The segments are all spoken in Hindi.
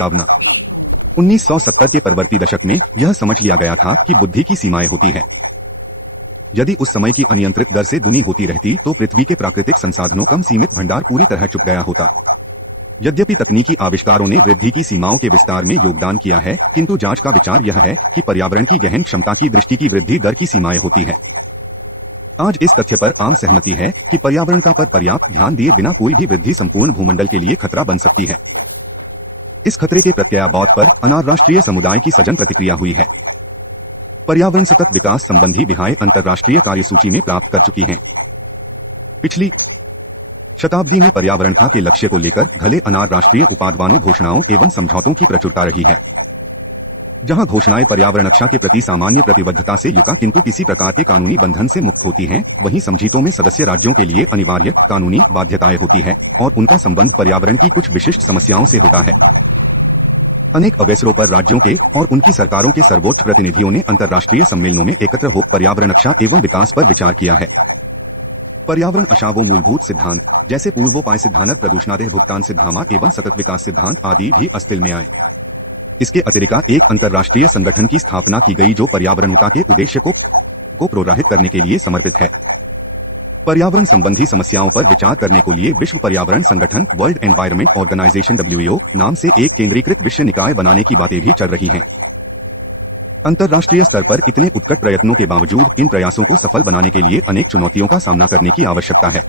प्रस्तावना। 1970 के परवर्ती दशक में यह समझ लिया गया था कि बुद्धि की सीमाएं होती हैं। यदि उस समय की अनियंत्रित दर से दुनी होती रहती तो पृथ्वी के प्राकृतिक संसाधनों का सीमित भंडार पूरी तरह चुक गया होता। यद्यपि तकनीकी आविष्कारों ने वृद्धि की सीमाओं के विस्तार में योगदान किया है, किंतु जांच का विचार यह है कि पर्यावरण की गहन क्षमता की दृष्टि की वृद्धि दर की सीमाएं होती है। आज इस तथ्य पर आम सहमति है कि पर्यावरण का पर पर्याप्त ध्यान दिए बिना कोई भी वृद्धि संपूर्ण भूमंडल के लिए खतरा बन सकती है। इस खतरे के प्रत्याबौत पर अनाराष्ट्रीय समुदाय की सजन प्रतिक्रिया हुई है। पर्यावरण सतत विकास संबंधी विहाय अंतर्राष्ट्रीय कार्यसूची में प्राप्त कर चुकी हैं। पिछली शताब्दी में पर्यावरण के लक्ष्य को लेकर घले अनाराष्ट्रीय उपाध्यानों घोषणाओं एवं समझौतों की प्रचुरता रही है। जहां घोषणाएं पर्यावरण रक्षा के प्रति सामान्य प्रतिबद्धता से युक्त किंतु किसी प्रकार के कानूनी बंधन से मुक्त होती हैं, वहीं समझौतों में सदस्य राज्यों के लिए अनिवार्य कानूनी बाध्यताएं होती है और उनका संबंध पर्यावरण की कुछ विशिष्ट समस्याओं से होता है। अनेक अवसरों पर राज्यों के और उनकी सरकारों के सर्वोच्च प्रतिनिधियों ने अंतर्राष्ट्रीय सम्मेलनों में एकत्र हो पर्यावरण रक्षा एवं विकास पर विचार किया है। पर्यावरण अशावो मूलभूत सिद्धांत जैसे पूर्वोपाय सिद्धांत, प्रदूषणादेह भुगतान सिद्धांत एवं सतत विकास सिद्धांत आदि भी अस्तित्व में आए। इसके अतिरिक्त एक अंतर्राष्ट्रीय संगठन की स्थापना की गई जो पर्यावरणता के उद्देश्य को प्रोत्साहित करने के लिए समर्पित है। पर्यावरण संबंधी समस्याओं पर विचार करने के लिए विश्व पर्यावरण संगठन वर्ल्ड एनवायरनमेंट ऑर्गेनाइजेशन WHO नाम से एक केंद्रीकृत विश्व निकाय बनाने की बातें भी चल रही हैं। अंतर्राष्ट्रीय स्तर पर इतने उत्कट प्रयत्नों के बावजूद इन प्रयासों को सफल बनाने के लिए अनेक चुनौतियों का सामना करने की आवश्यकता है।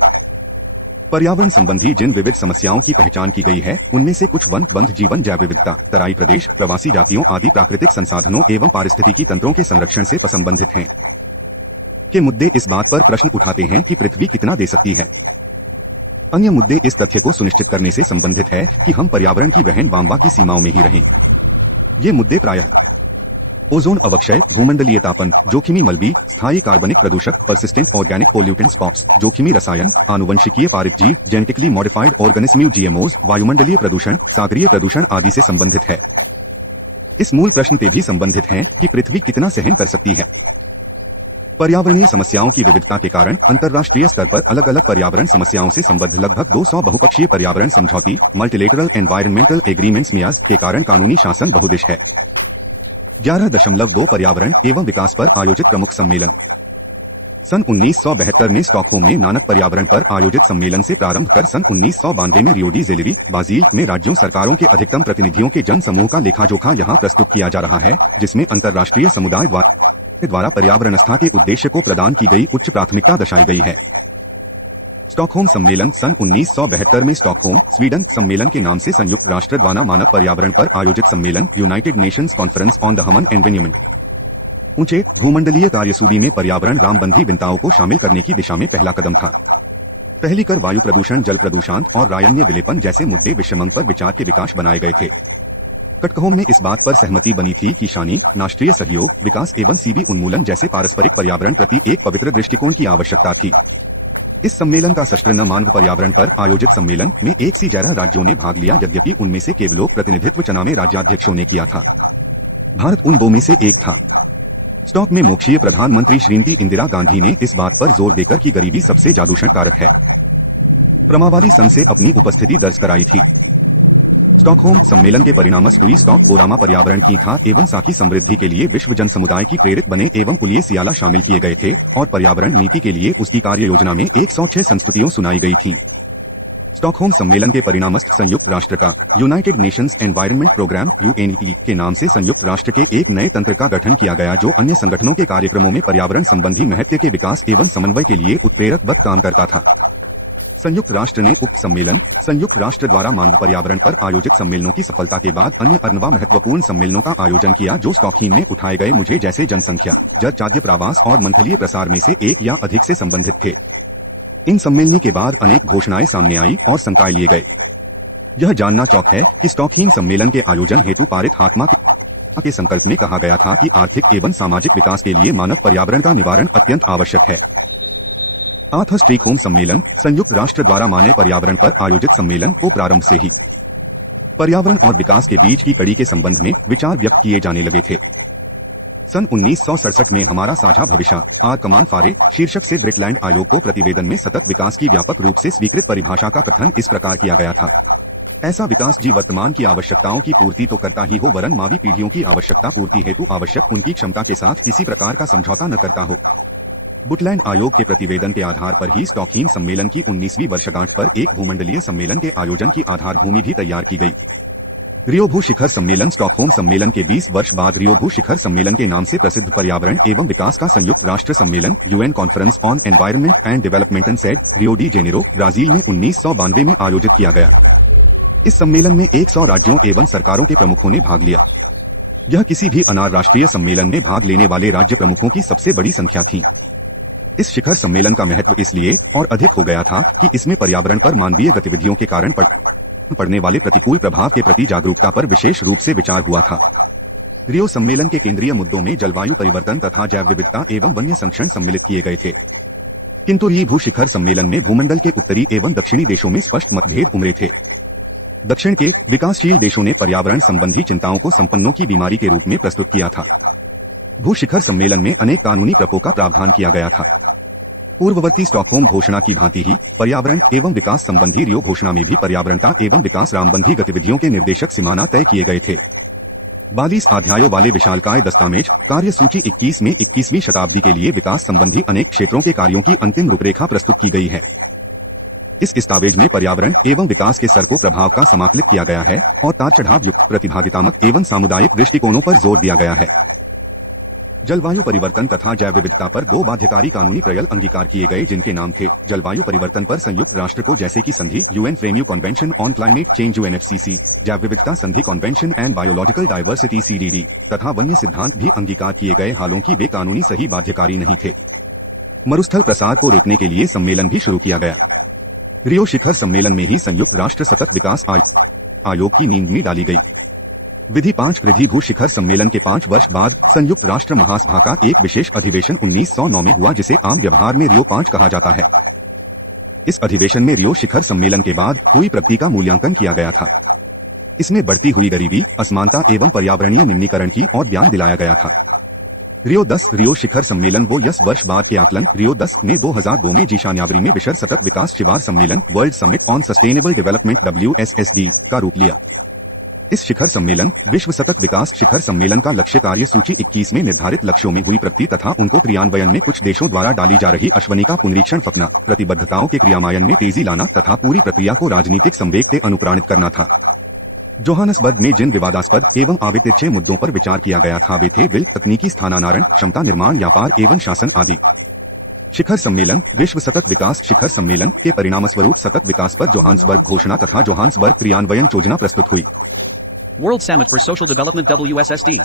पर्यावरण संबंधी जिन विविध समस्याओं की पहचान की गई है, उनमें से कुछ वन, बंध जीवन, जैव विविधता, तराई प्रदेश, प्रवासी जातियों आदि प्राकृतिक संसाधनों एवं पारिस्थितिकी तंत्रों के संरक्षण से संबंधित हैं। के मुद्दे इस बात पर प्रश्न उठाते हैं कि पृथ्वी कितना दे सकती है। अन्य मुद्दे इस तथ्य को सुनिश्चित करने से संबंधित है कि हम पर्यावरण की वहन वाम्बा की सीमाओं में ही रहें। ये मुद्दे प्रायः ओजोन अवक्षय, भूमंडलीय तापन, जोखिमी मलबी, स्थायी कार्बनिक प्रदूषक, पर्सिस्टेंट ऑर्गेनिक पोल्यूटेंट्स पॉप्स, जोखिमी रसायन, आनुवंशिकीय पारित जीव, जेनेटिकली मॉडिफाइड ऑर्गेनिज्म GMOs, वायुमंडलीय प्रदूषण, सागरीय प्रदूषण आदि से संबंधित है। इस मूल प्रश्न से भी संबंधित है कि पृथ्वी कितना सहन कर सकती है। पर्यावरणीय समस्याओं की विविधता के कारण अंतर्राष्ट्रीय स्तर पर अलग अलग पर्यावरण समस्याओं से संबद्ध लगभग 200 बहुपक्षीय पर्यावरण समझौती मल्टीलेटरल एनवायरमेंटल एग्रीमेंट्स मियास के कारण कानूनी शासन बहुदिश है। 11.2 पर्यावरण एवं विकास पर आयोजित प्रमुख सम्मेलन। सन 1972 में स्टॉकहोम में नानक पर्यावरण पर आयोजित सम्मेलन से प्रारंभ कर सन 1992 में रियो डी जेनेरो, ब्राजील में राज्यों सरकारों के अधिकतम प्रतिनिधियों के जन समूह का लेखाजोखा यहाँ प्रस्तुत किया जा रहा है, जिसमें अंतर्राष्ट्रीय समुदाय द्वारा पर्यावरण आस्था के उद्देश्य को प्रदान की गई उच्च प्राथमिकता दर्शाई गई है। स्टॉकहोम सम्मेलन सन 1972 में स्टॉकहोम, स्वीडन सम्मेलन के नाम से संयुक्त राष्ट्र द्वारा मानव पर्यावरण पर आयोजित सम्मेलन United Nations conference on the human environment ऊंचे भूमंडलीय कार्यसूची में पर्यावरण रामबंधी विंताओं को शामिल करने की दिशा में पहला कदम था। पहली कर वायु प्रदूषण, जल प्रदूषण और रायन्य विलेपन जैसे मुद्दे विषमंग पर विचार के विकास बनाए गए थे। कटकहोम में इस बात पर सहमति बनी थी कि शानी, राष्ट्रीय सहयोग, विकास एवं सीबी उन्मूलन जैसे पारस्परिक पर्यावरण प्रति एक पवित्र दृष्टिकोण की आवश्यकता थी। इस सम्मेलन का 16वां मानव पर्यावरण पर आयोजित सम्मेलन में 11 राज्यों ने भाग लिया, यद्यपि उनमें से केवल प्रतिनिधित्व चुनाव राज्याध्यक्षों ने किया था। भारत उन 2 में से एक था। स्टॉक में मोक्षीय प्रधानमंत्री श्रीमती इंदिरा गांधी ने इस बात पर जोर देकर कि गरीबी सबसे जादूषण कारक है, प्रमावाली संघ से अपनी उपस्थिति दर्ज कराई थी। स्टॉकहोम सम्मेलन के परिणामस हुई स्टॉक गोरामा पर्यावरण की था एवं साकी समृद्धि के लिए विश्व जन समुदाय की प्रेरित बने एवं पुलिये सियाला शामिल किए गए थे और पर्यावरण नीति के लिए उसकी कार्य योजना में 106 संस्तुतियों सुनाई गई थी। स्टॉकहोम सम्मेलन के परिणामस्थ संयुक्त राष्ट्र का United Nations Environment Programme UNEP के नाम से संयुक्त राष्ट्र के एक नए तंत्र का गठन किया गया, जो अन्य संगठनों के कार्यक्रमों में पर्यावरण संबंधी महत्व के विकास एवं समन्वय के लिए उत्प्रेरक काम करता था। संयुक्त राष्ट्र ने उक्त सम्मेलन संयुक्त राष्ट्र द्वारा मानव पर्यावरण पर आयोजित सम्मेलनों की सफलता के बाद अन्य 18 महत्वपूर्ण सम्मेलनों का आयोजन किया, जो स्टॉकहोम में उठाए गए मुझे जैसे जनसंख्या, जल, चाद्य प्रवास और मंथलीय प्रसार में से एक या अधिक से संबंधित थे। इन सम्मेलनों के बाद अनेक घोषणाएं सामने आई और संकाय लिए गए। यह जानना चौक है कि स्टॉकहोम सम्मेलन के आयोजन हेतु पारित हाकमा के संकल्प में कहा गया था कि आर्थिक एवं सामाजिक विकास के लिए मानव पर्यावरण का निवारण अत्यंत आवश्यक है। स्टॉकहोम सम्मेलन संयुक्त राष्ट्र द्वारा मानव पर्यावरण पर आयोजित सम्मेलन को प्रारंभ से ही पर्यावरण और विकास के बीच की कड़ी के संबंध में विचार व्यक्त किए जाने लगे थे। सन 1967 में हमारा साझा भविष्य आर कमान फारे शीर्षक से ब्रिटलैंड आयोग को प्रतिवेदन में सतत विकास की व्यापक रूप से स्वीकृत परिभाषा का कथन इस प्रकार किया गया था। ऐसा विकास जी वर्तमान की आवश्यकताओं की पूर्ति तो करता ही हो वरन भावी पीढ़ियों की आवश्यकता पूर्ति हेतु आवश्यक उनकी क्षमता के साथ किसी प्रकार का समझौता न करता हो। बुटलैंड आयोग के प्रतिवेदन के आधार पर ही स्टॉकहोम सम्मेलन की 19वीं वर्षगांठ पर एक भूमंडलीय सम्मेलन के आयोजन की आधारभूमि भी तैयार की गई। रियो भू शिखर सम्मेलन स्टॉकहोम सम्मेलन के 20 वर्ष बाद रियो भू शिखर सम्मेलन के नाम से प्रसिद्ध पर्यावरण एवं विकास का संयुक्त राष्ट्र सम्मेलन UN conference on environment and development said Rio de Janeiro Brazil में 1992 में आयोजित किया गया। इस सम्मेलन में 100 राज्यों एवं सरकारों के प्रमुखों ने भाग लिया। यह किसी भी अनाराष्ट्रीय सम्मेलन में भाग लेने वाले राज्य प्रमुखों की सबसे बड़ी संख्या थी। इस शिखर सम्मेलन का महत्व इसलिए और अधिक हो गया था कि इसमें पर्यावरण पर मानवीय गतिविधियों के कारण पड़ने वाले प्रतिकूल प्रभाव के प्रति जागरूकता पर विशेष रूप से विचार हुआ था। रियो सम्मेलन के केंद्रीय मुद्दों में जलवायु परिवर्तन तथा जैव विविधता एवं वन्य संरक्षण सम्मिलित किए गए थे। किंतु रियो भू शिखर सम्मेलन में भूमंडल के उत्तरी एवं दक्षिणी देशों में स्पष्ट मतभेद उमरे थे। दक्षिण के विकासशील देशों ने पर्यावरण संबंधी चिंताओं को संपन्नों की बीमारी के रूप में प्रस्तुत किया था। भू शिखर सम्मेलन में अनेक कानूनी प्रपों का प्रावधान किया गया था। पूर्ववर्ती स्टॉकहोम घोषणा की भांति ही पर्यावरण एवं विकास संबंधी रियो घोषणा में भी पर्यावरणता एवं विकास रामबंधी गतिविधियों के निर्देशक सीमाना तय किए गए थे। 42 अध्यायों वाले विशालकाय दस्तावेज कार्यसूची 21 में 21वीं शताब्दी के लिए विकास संबंधी अनेक क्षेत्रों के कार्यों की अंतिम रूपरेखा प्रस्तुत की गई है। इस दस्तावेज में पर्यावरण एवं विकास के स्तर को प्रभाव का समाकलित किया गया है और तार चढ़ाव युक्त प्रतिभागितात्मक एवं सामुदायिक दृष्टिकोणों पर जोर दिया गया है। जलवायु परिवर्तन तथा जैव विविधता पर 2 बाध्यकारी कानूनी प्रयल अंगीकार किए गए जिनके नाम थे जलवायु परिवर्तन पर संयुक्त राष्ट्र को जैसे की संधि UN framework convention on climate change UNFCCC, जैव विविधता संधि convention and biological diversity CDD तथा वन्य सिद्धांत भी अंगीकार किए गए, हालांकि वे कानूनी सही बाध्यकारी नहीं थे। मरुस्थल प्रसार को रोकने के लिए सम्मेलन भी शुरू किया गया। रियो शिखर सम्मेलन में ही संयुक्त राष्ट्र सतत विकास आयोग की नींव में डाली गई। विधि 5 रिधि भू शिखर सम्मेलन के 5 वर्ष बाद संयुक्त राष्ट्र महासभा का एक विशेष अधिवेशन 1909 में हुआ जिसे आम व्यवहार में रियो 5 कहा जाता है। इस अधिवेशन में रियो शिखर सम्मेलन के बाद हुई प्रगति का मूल्यांकन किया गया था। इसमें बढ़ती हुई गरीबी, असमानता एवं पर्यावरणीय निम्नीकरण की ओर ध्यान दिलाया गया था। रियो 10 रियो शिखर सम्मेलन वो 10 वर्ष बाद के आकलन रियो 10 ने 2002 में जीशान्याबरी में विश्व सतत विकास शिवार सम्मेलन world summit on sustainable development WSSD का रूप लिया। इस शिखर सम्मेलन विश्व सतत विकास शिखर सम्मेलन का लक्ष्य कार्य सूची 21 में निर्धारित लक्ष्यों में हुई प्रगति तथा उनको क्रियान्वयन में कुछ देशों द्वारा डाली जा रही अश्वनी का पुनरीक्षण फकना, प्रतिबद्धताओं के क्रियान्वयन में तेजी लाना तथा पूरी प्रक्रिया को राजनीतिक संवेग से अनुप्राणित करना था। जोहानसबर्ग में जिन विवादास्पद एवं अवितिच्छय मुद्दों पर विचार किया गया था वे थे विल, तकनीकी स्थानांतरण, क्षमता निर्माण, व्यापार एवं शासन आदि। शिखर सम्मेलन विश्व सतत विकास शिखर सम्मेलन के परिणामस्वरूप सतत विकास पर जोहानसबर्ग घोषणा तथा जोहानसबर्ग क्रियान्वयन योजना प्रस्तुत हुई। World Summit for Social Development WSSD।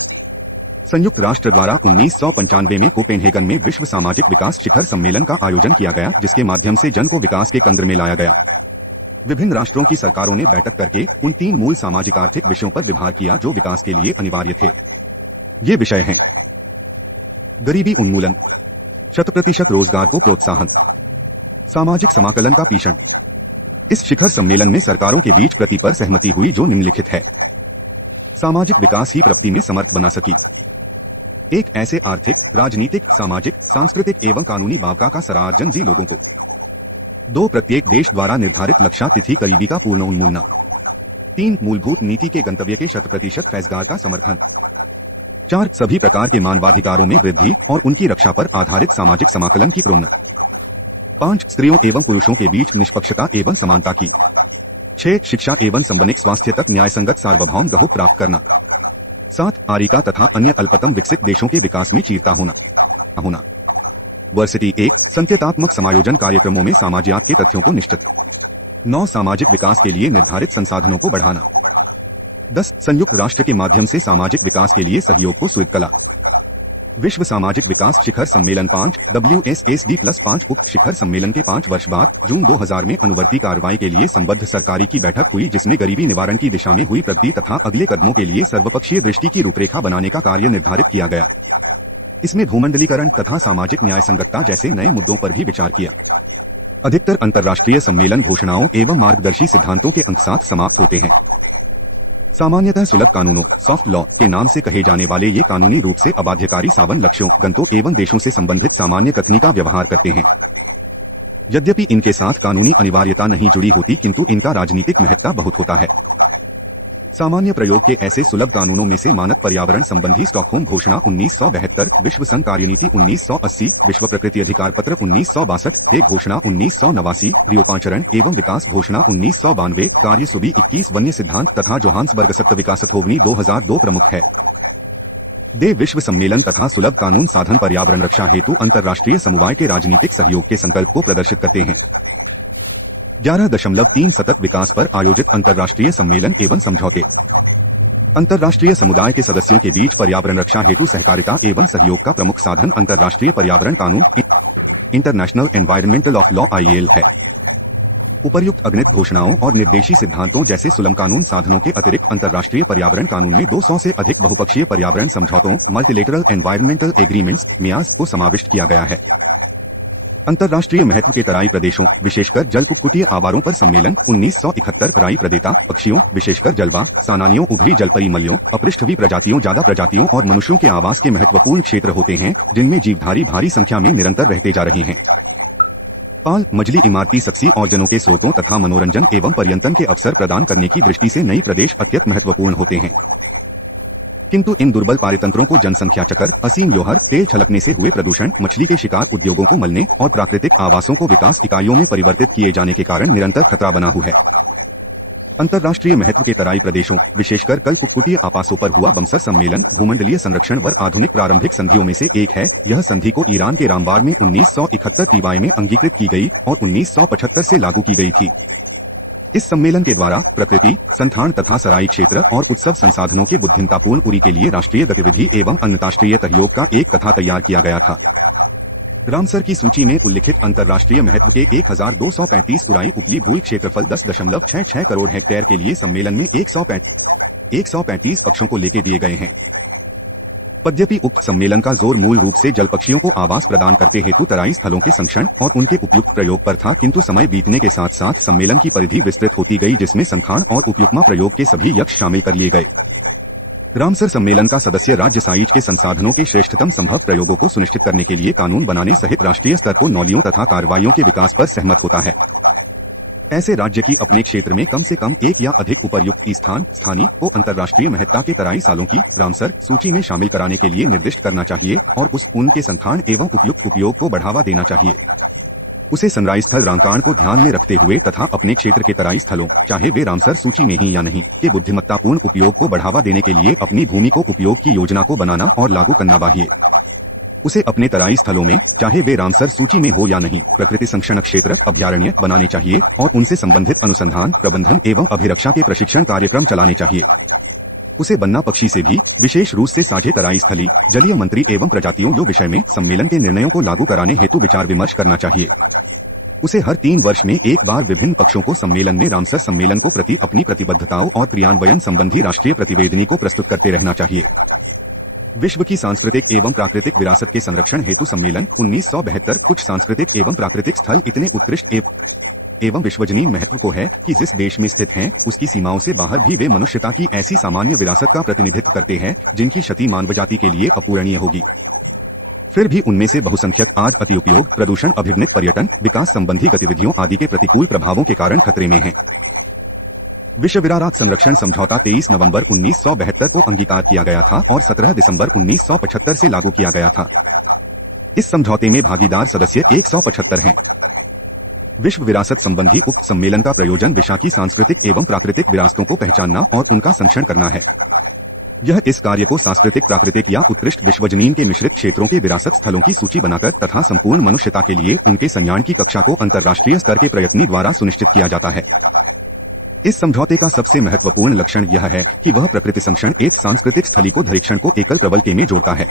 संयुक्त राष्ट्र द्वारा 1995 में कोपेनहेगन में विश्व सामाजिक विकास शिखर सम्मेलन का आयोजन किया गया जिसके माध्यम से जन को विकास के केंद्र में लाया गया। विभिन्न राष्ट्रों की सरकारों ने बैठक करके उन 3 मूल सामाजिक आर्थिक विषयों पर विभाग किया जो विकास के लिए अनिवार्य थे। ये विषय हैं गरीबी उन्मूलन, 100% रोजगार को प्रोत्साहन, सामाजिक समाकलन का पोषण। इस शिखर सम्मेलन में सरकारों के बीच प्रति पर सहमति हुई जो निम्नलिखित है। सामाजिक विकास ही प्रगति में समर्थ बना सकी। एक ऐसे आर्थिक, राजनीतिक, सामाजिक, सांस्कृतिक एवं कानूनी बावका का सरार्जन जी लोगों को। 2 प्रत्येक देश द्वारा निर्धारित लक्ष्य तिथि गरीबी का पूर्ण उन्मूलना। 3 मूलभूत नीति के गंतव्य के 100% फैसगार का समर्थन। 4 सभी प्रकार के मानवाधिकारों में वृद्धि और उनकी रक्षा पर आधारित सामाजिक समाकलन की प्रेरणा। 5 स्त्रियों एवं पुरुषों के बीच निष्पक्षता एवं समानता की। 6 शिक्षा एवं संबंधित स्वास्थ्य तक न्यायसंगत सार्वभौम गहु प्राप्त करना। 7 आरिका तथा अन्य अल्पतम विकसित देशों के विकास में चीरता होना। वर्सिटी 1 संत्यतात्मक समायोजन कार्यक्रमों में सामाजियात के तथ्यों को निश्चित। 9 सामाजिक विकास के लिए निर्धारित संसाधनों को बढ़ाना। 10 संयुक्त राष्ट्र के माध्यम से सामाजिक विकास के लिए सहयोग को स्वीकृत। विश्व सामाजिक विकास शिखर सम्मेलन 5 WSSD+5 उक्त शिखर सम्मेलन के 5 वर्ष बाद जून 2000 में अनुवर्ती कार्रवाई के लिए संबद्ध सरकारी की बैठक हुई जिसमें गरीबी निवारण की दिशा में हुई प्रगति तथा अगले कदमों के लिए सर्वपक्षीय दृष्टि की रूपरेखा बनाने का कार्य निर्धारित किया गया। इसमें भूमंडलीकरण तथा सामाजिक न्यायसंगतता जैसे नए मुद्दों पर भी विचार किया। अधिकतर अंतर्राष्ट्रीय सम्मेलन घोषणाओं एवं मार्गदर्शी सिद्धांतों के अंक साथ समाप्त होते हैं। सामान्यतः सुलभ कानूनों सॉफ्ट लॉ के नाम से कहे जाने वाले ये कानूनी रूप से अबाध्यकारी सावन लक्ष्यों, गंतों एवं देशों से संबंधित सामान्य कथनी का व्यवहार करते हैं। यद्यपि इनके साथ कानूनी अनिवार्यता नहीं जुड़ी होती किंतु इनका राजनीतिक महत्ता बहुत होता है। सामान्य प्रयोग के ऐसे सुलभ कानूनों में से मानक पर्यावरण संबंधी स्टॉकहोम घोषणा 1972, विश्व संघ कार्यनीति 1980, विश्व प्रकृति अधिकार पत्र 1962, हेग घोषणा 1989, रियोपाचरण एवं विकास घोषणा 1992, कार्य सुबी 21, वन्य सिद्धांत तथा जोहान्सबर्ग सत्य विकासथोवनी 2002 प्रमुख है। दे विश्व सम्मेलन तथा सुलभ कानून साधन पर्यावरण रक्षा हेतु अंतर्राष्ट्रीय समुदाय के राजनीतिक सहयोग के संकल्प को प्रदर्शित करते हैं। 11.3 शतक विकास पर आयोजित अंतर्राष्ट्रीय सम्मेलन एवं समझौते अंतर्राष्ट्रीय समुदाय के सदस्यों के बीच पर्यावरण रक्षा हेतु सहकारिता एवं सहयोग का प्रमुख साधन अंतर्राष्ट्रीय पर्यावरण कानून international environmental of law IAL है। उपर्युक्त अगणित घोषणाओं और निर्देशी सिद्धांतों जैसे सुलभ कानून साधनों के अतिरिक्त अंतर्राष्ट्रीय पर्यावरण कानून में 200 से अधिक बहुपक्षीय पर्यावरण समझौतों मल्टीलेटरल एनवायरमेंटल एग्रीमेंट्स मियाज को समाविष्ट किया गया है। अंतर्राष्ट्रीय महत्व के तराई प्रदेशों विशेषकर जल कुक्कुटीय आवारों पर सम्मेलन 1971 राई प्रदेता पक्षियों विशेषकर जलवा सानानियों उभरी जलपरी मल्यों अपृष्ठवी प्रजातियों ज्यादा प्रजातियों और मनुष्यों के आवास के महत्वपूर्ण क्षेत्र होते हैं जिनमें जीवधारी भारी संख्या में निरंतर रहते जा रहे हैं। पाल मजली इमारती सक्सी और जनों के स्रोतों तथा मनोरंजन एवं पर्यटन के अवसर प्रदान करने की दृष्टि से नई प्रदेश अत्यंत महत्वपूर्ण होते हैं, किंतु इन दुर्बल पारितंत्रों को जनसंख्या चक्कर असीम योहर तेल छलकने से हुए प्रदूषण मछली के शिकार उद्योगों को मलने और प्राकृतिक आवासों को विकास इकाइयों में परिवर्तित किए जाने के कारण निरंतर खतरा बना हुआ है। अंतर्राष्ट्रीय महत्व के तराई प्रदेशों विशेषकर कल कुक्कुटीय आवासों पर हुआ बमसर सम्मेलन भूमंडलीय संरक्षण व आधुनिक प्रारंभिक संधियों में से एक है। यह संधि को ईरान के रामबार में 1971 ईवाई में अंगीकृत की गई और 1975 से लागू की गई थी। इस सम्मेलन के द्वारा प्रकृति संथान तथा सराई क्षेत्र और उत्सव संसाधनों के बुद्धिमत्तापूर्ण उरी के लिए राष्ट्रीय गतिविधि एवं अंतर्राष्ट्रीय सहयोग का एक कथा तैयार किया गया था। रामसर की सूची में उल्लिखित अंतर्राष्ट्रीय महत्व के 1235 उराई उपली भूल क्षेत्रफल 10.66 करोड़ हेक्टेयर के लिए सम्मेलन में 135 पक्षों को लेके दिए गए हैं। यद्यपि उक्त सम्मेलन का जोर मूल रूप से जल पक्षियों को आवास प्रदान करते हेतु तराई स्थलों के संरक्षण और उनके उपयुक्त प्रयोग पर था, किंतु समय बीतने के साथ साथ सम्मेलन की परिधि विस्तृत होती गई जिसमें संखान और उपयुक्तमा प्रयोग के सभी यक्ष शामिल कर लिए गए। रामसर सम्मेलन का सदस्य राज्य साइज के संसाधनों के श्रेष्ठतम संभव प्रयोगों को सुनिश्चित करने के लिए कानून बनाने सहित राष्ट्रीय स्तर पर नौलियों तथा कार्रवाइयों के विकास पर सहमत होता है। ऐसे राज्य की अपने क्षेत्र में कम से कम एक या अधिक उपर्युक्त स्थानीय को अंतर्राष्ट्रीय महत्ता के तराई सालों की रामसर सूची में शामिल कराने के लिए निर्दिष्ट करना चाहिए और उनके संखान एवं उपयुक्त उपयोग को बढ़ावा देना चाहिए। उसे सनराइज स्थल रांकाण को ध्यान में रखते हुए तथा अपने क्षेत्र के तराई स्थलों चाहे वे रामसर सूची में ही या नहीं के बुद्धिमत्तापूर्ण उपयोग को बढ़ावा देने के लिए अपनी भूमि को उपयोग की योजना को बनाना और लागू करना चाहिए। उसे अपने तराई स्थलों में चाहे वे रामसर सूची में हो या नहीं प्रकृति संरक्षण क्षेत्र अभयारण्य बनाने चाहिए और उनसे संबंधित अनुसंधान प्रबंधन एवं अभिरक्षा के प्रशिक्षण कार्यक्रम चलाने चाहिए। उसे बन्ना पक्षी से भी विशेष रूप से साझे तराई स्थली जलीय मंत्री एवं प्रजातियों यो विषय में सम्मेलन के निर्णयों को लागू कराने हेतु विचार विमर्श करना चाहिए। उसे हर 3 वर्ष में एक बार विभिन्न पक्षों को सम्मेलन में रामसर सम्मेलन को प्रति अपनी प्रतिबद्धताओं और क्रियान्वयन संबंधी राष्ट्रीय प्रतिवेदनी को प्रस्तुत करते रहना चाहिए। विश्व की सांस्कृतिक एवं प्राकृतिक विरासत के संरक्षण हेतु सम्मेलन 1972 कुछ सांस्कृतिक एवं प्राकृतिक स्थल इतने उत्कृष्ट एवं विश्वजनीन महत्व को है कि जिस देश में स्थित हैं उसकी सीमाओं से बाहर भी वे मनुष्यता की ऐसी सामान्य विरासत का प्रतिनिधित्व करते हैं जिनकी क्षति मानवजाति के लिए अपूरणीय होगी। फिर भी उनमें से बहुसंख्यक आज अति उपयोग प्रदूषण अभिवृद्ध पर्यटन विकास संबंधी गतिविधियों आदि के प्रतिकूल प्रभावों के कारण खतरे में हैं। विश्व विरासत संरक्षण समझौता 23 नवंबर 1972 को अंगीकार किया गया था और 17 दिसंबर 1975 से लागू किया गया था। इस समझौते में भागीदार सदस्य 175 हैं। विश्व विरासत संबंधी उक्त सम्मेलन का प्रयोजन विश्व की सांस्कृतिक एवं प्राकृतिक विरासतों को पहचानना और उनका संरक्षण करना है। यह इस कार्य को सांस्कृतिक प्राकृतिक या उत्कृष्ट विश्वजनीन के मिश्रित क्षेत्रों के विरासत स्थलों की सूची बनाकर तथा संपूर्ण मनुष्यता के लिए उनके संज्ञान की कक्षा को अंतर्राष्ट्रीय स्तर के प्रयत्न द्वारा सुनिश्चित किया जाता है। इस समझौते का सबसे महत्वपूर्ण लक्षण यह है कि वह प्रकृति संरक्षण एक सांस्कृतिक स्थली को धरीक्षण को एकल प्रबल के में जोड़ता है।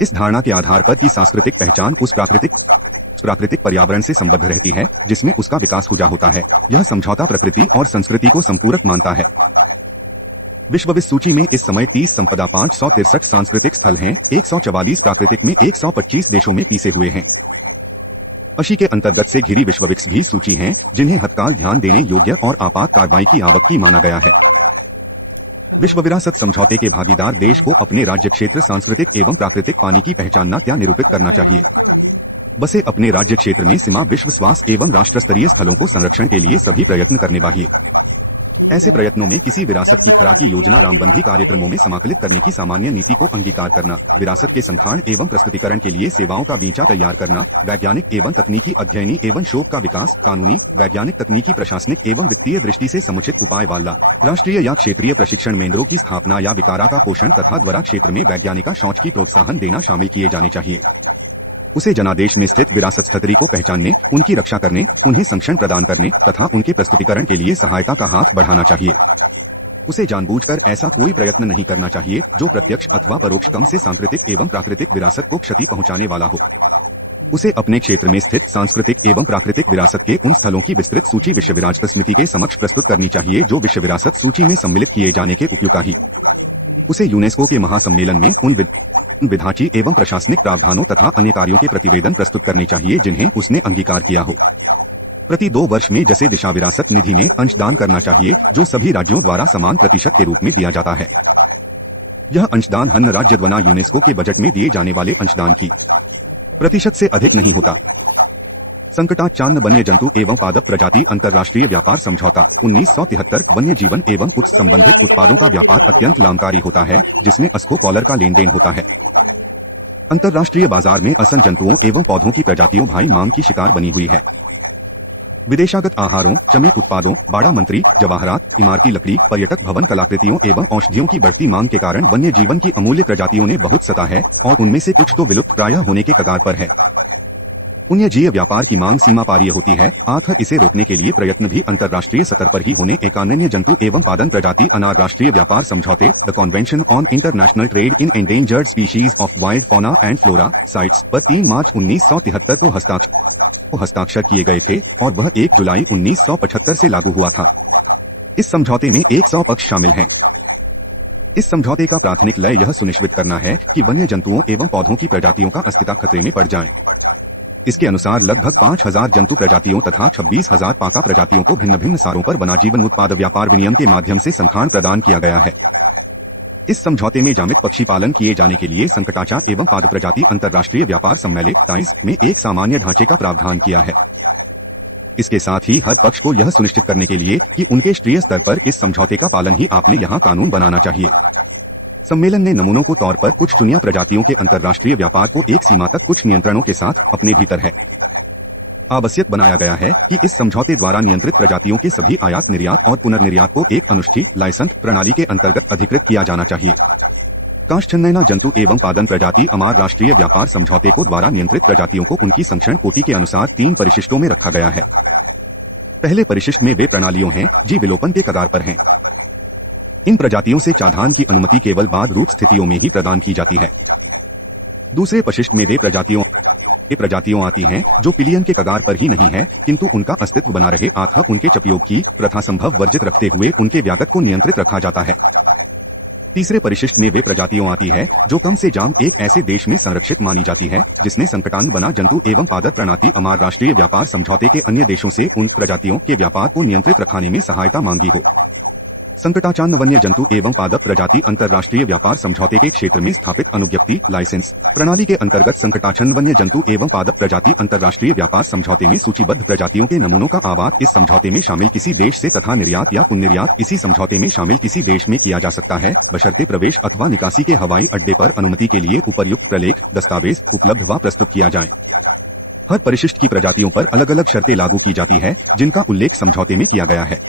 इस धारणा के आधार पर कि सांस्कृतिक पहचान उस प्राकृतिक पर्यावरण से संबद्ध रहती है जिसमें उसका विकास हुआ होता है। यह समझौता प्रकृति और संस्कृति को संपूरक मानता है। विश्व सूची में इस समय 30 संपदा 563 सांस्कृतिक स्थल हैं, 144 प्राकृतिक में 125 देशों में पीसे हुए हैं। 80 के अंतर्गत से घिरी विश्वविक्स भी सूची हैं जिन्हें हतकाल ध्यान देने योग्य और आपात कार्रवाई की आवक की माना गया है। विश्व विरासत समझौते के भागीदार देश को अपने राज्य क्षेत्र सांस्कृतिक एवं प्राकृतिक पानी की पहचानना या निरूपित करना चाहिए। बसे अपने राज्य क्षेत्र में सीमा विश्व स्वास्थ्य एवं राष्ट्र स्तरीय स्थलों को संरक्षण के लिए सभी प्रयत्न करने चाहिए। ऐसे प्रयत्नों में किसी विरासत की खरा की योजना रामबंधी कार्यक्रमों में समाकलित करने की सामान्य नीति को अंगीकार करना, विरासत के संखाण एवं प्रस्तुतिकरण के लिए सेवाओं का बीचा तैयार करना, वैज्ञानिक एवं तकनीकी अध्ययनी एवं शोध का विकास, कानूनी, वैज्ञानिक, तकनीकी, प्रशासनिक एवं वित्तीय दृष्टि से समुचित उपाय वाला राष्ट्रीय या क्षेत्रीय प्रशिक्षण केंद्रों की स्थापना या विकारा का पोषण तथा द्वारा क्षेत्र में वैज्ञानिका शौच की प्रोत्साहन देना शामिल किए जाने चाहिए। उसे जनादेश में स्थित विरासत स्थतरी को पहचानने, उनकी रक्षा करने, उन्हें संरक्षण प्रदान करने तथा उनके प्रस्तुतिकरण के लिए सहायता का हाथ बढ़ाना चाहिए। उसे जानबूझकर ऐसा कोई प्रयत्न नहीं करना चाहिए जो प्रत्यक्ष अथवा परोक्ष कम से सांस्कृतिक एवं प्राकृतिक विरासत को क्षति पहुंचाने वाला हो। उसे अपने क्षेत्र में स्थित सांस्कृतिक एवं प्राकृतिक विरासत के उन स्थलों की विस्तृत सूची विश्व विरासत समिति के समक्ष प्रस्तुत करनी चाहिए जो विश्व विरासत सूची में सम्मिलित किए जाने के उपयुक्त ही। उसे यूनेस्को के महासम्मेलन में उन विधाची एवं प्रशासनिक प्रावधानों तथा अन्य कार्यों के प्रतिवेदन प्रस्तुत करने चाहिए जिन्हें उसने अंगीकार किया हो। प्रति 2 वर्ष में जैसे दिशा विरासत निधि में अंशदान करना चाहिए जो सभी राज्यों द्वारा समान प्रतिशत के रूप में दिया जाता है। यह अंशदान हर राज्य द्वारा यूनेस्को के बजट में दिए जाने वाले अंशदान की प्रतिशत से अधिक नहीं होता। संकटाच्छन्न वन्य जंतु एवं पादप प्रजाति अंतर्राष्ट्रीय व्यापार समझौता 1973 वन्य जीवन एवं उच्च संबंधित उत्पादों का व्यापार अत्यंत लाभकारी होता है जिसमें अस्को कॉलर का लेन देन होता है। अंतर्राष्ट्रीय बाजार में असंख्य जंतुओं एवं पौधों की प्रजातियों भारी मांग की शिकार बनी हुई है। विदेशागत आहारों, चमे उत्पादों, बाड़ा मंत्री, जवाहरात, इमारती लकड़ी, पर्यटक भवन कलाकृतियों एवं औषधियों की बढ़ती मांग के कारण वन्य जीवन की अमूल्य प्रजातियों ने बहुत सता है और उनमें से कुछ तो विलुप्त प्रायः होने के कगार पर है। वन्यजीव व्यापार की मांग सीमा पारीय होती है, अतः इसे रोकने के लिए प्रयत्न भी अंतर्राष्ट्रीय स्तर पर ही होने। एकान्य जंतु एवं पादन प्रजाति अनाराष्ट्रीय व्यापार समझौते the convention on international trade in endangered species of wild fauna and flora sites पर 3 मार्च 1973 को हस्ताक्षर किए गए थे और वह 1 जुलाई 1975 से लागू हुआ था। इस समझौते में 100 पक्ष शामिल हैं। इस समझौते का प्राथमिक लय यह सुनिश्चित करना है कि वन्य जंतुओं एवं पौधों की प्रजातियों का अस्तित्व खतरे में पड़ जाए। इसके अनुसार लगभग 5000 जंतु प्रजातियों तथा 26,000 पाका प्रजातियों को भिन्न भिन्न सारों पर वना जीवन उत्पाद व्यापार विनियम के माध्यम से संखाण प्रदान किया गया है। इस समझौते में जामित पक्षी पालन किए जाने के लिए संकटाचा एवं पाद प्रजाति अंतर्राष्ट्रीय व्यापार सम्मेलन टाइस में एक सामान्य ढांचे का प्रावधान किया है। इसके साथ ही हर पक्ष को यह सुनिश्चित करने के लिए कि उनके राष्ट्रीय स्तर पर इस समझौते का पालन ही आपने यहाँ कानून बनाना चाहिए। सम्मेलन ने नमूनों को तौर पर कुछ चुनिया प्रजातियों के अंतर्राष्ट्रीय व्यापार को एक सीमा तक कुछ नियंत्रणों के साथ अपने भीतर है। आवश्यक बनाया गया है कि इस समझौते द्वारा नियंत्रित प्रजातियों के सभी आयात, निर्यात और पुनर्निर्यात को एक अनुष्ठित लाइसेंस प्रणाली के अंतर्गत अधिकृत किया जाना चाहिए। काष्ठन्नयना जंतु एवं पादन प्रजाति अमार राष्ट्रीय व्यापार समझौते को द्वारा नियंत्रित प्रजातियों को उनकी संरक्षण कोटि के अनुसार 3 परिशिष्टों में रखा गया है। पहले परिशिष्ट में वे प्रणालियों हैं जी विलोपन के कगार पर हैं। इन प्रजातियों से चाधान की अनुमति केवल बाद रूप स्थितियों में ही प्रदान की जाती है। दूसरे परिशिष्ट में वे प्रजातियों आती हैं जो पिलियन के कगार पर ही नहीं है किंतु उनका अस्तित्व बना रहे, अतः उनके चपयोग की प्रथा संभव वर्जित रखते हुए उनके व्यागत को नियंत्रित रखा जाता है। तीसरे परिशिष्ट में वे प्रजातियों आती है जो कम से कम एक ऐसे देश में संरक्षित मानी जाती है जिसने संकटान वना जंतु एवं पादप प्रणाली अमार राष्ट्रीय व्यापार समझौते के अन्य देशों से उन प्रजातियों के व्यापार को नियंत्रित रखने में सहायता मांगी हो। संकटाचान्न वन्य जंतु एवं पादप प्रजाति अंतर्राष्ट्रीय व्यापार समझौते के क्षेत्र में स्थापित अनुज्ञप्ति लाइसेंस प्रणाली के अंतर्गत संकटाच्छन्न वन्य जंतु एवं पादप प्रजाति अंतर्राष्ट्रीय व्यापार समझौते में सूचीबद्ध प्रजातियों के नमूनों का आवाज इस समझौते में शामिल किसी देश से तथा निर्यात या पुनर्निर्यात इसी समझौते में शामिल किसी देश में किया जा सकता है, बशर्ते प्रवेश अथवा निकासी के हवाई अड्डे पर अनुमति के लिए उपर्युक्त प्रलेख दस्तावेज उपलब्ध व प्रस्तुत किया जाए। हर परिशिष्ट की प्रजातियों पर अलग अलग शर्तें लागू की जाती है जिनका उल्लेख समझौते में किया गया है।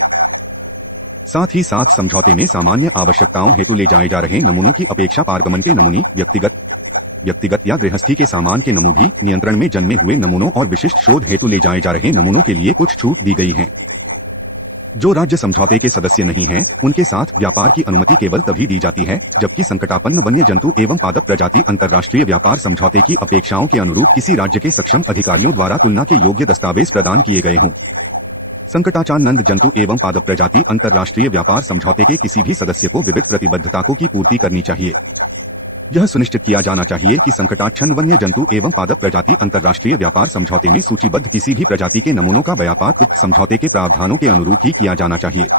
साथ ही साथ समझौते में सामान्य आवश्यकताओं हेतु ले जाए जा रहे नमूनों की अपेक्षा पारगमन के नमूने, व्यक्तिगत या गृहस्थी के सामान के नमूने भी नियंत्रण में जन्मे हुए नमूनों और विशिष्ट शोध हेतु ले जाए जा रहे नमूनों के लिए कुछ छूट दी गई है। जो राज्य समझौते के सदस्य नहीं हैं, उनके साथ व्यापार की अनुमति केवल तभी दी जाती है जबकि संकटापन्न वन्य जंतु एवं पादप प्रजाति अंतर्राष्ट्रीय व्यापार समझौते की अपेक्षाओं के अनुरूप किसी राज्य के सक्षम अधिकारियों द्वारा तुलना के योग्य दस्तावेज प्रदान किए गए हों। संकटाचानंद जंतु एवं पादप प्रजाति अंतर्राष्ट्रीय व्यापार समझौते के किसी भी सदस्य को विविध प्रतिबद्धता की पूर्ति करनी चाहिए। यह सुनिश्चित किया जाना चाहिए कि संकटाच्छन्न वन्य जंतु एवं पादप प्रजाति अंतर्राष्ट्रीय व्यापार समझौते में सूचीबद्ध किसी भी प्रजाति के नमूनों का व्यापार उक्त समझौते के प्रावधानों के अनुरूप ही किया जाना चाहिए।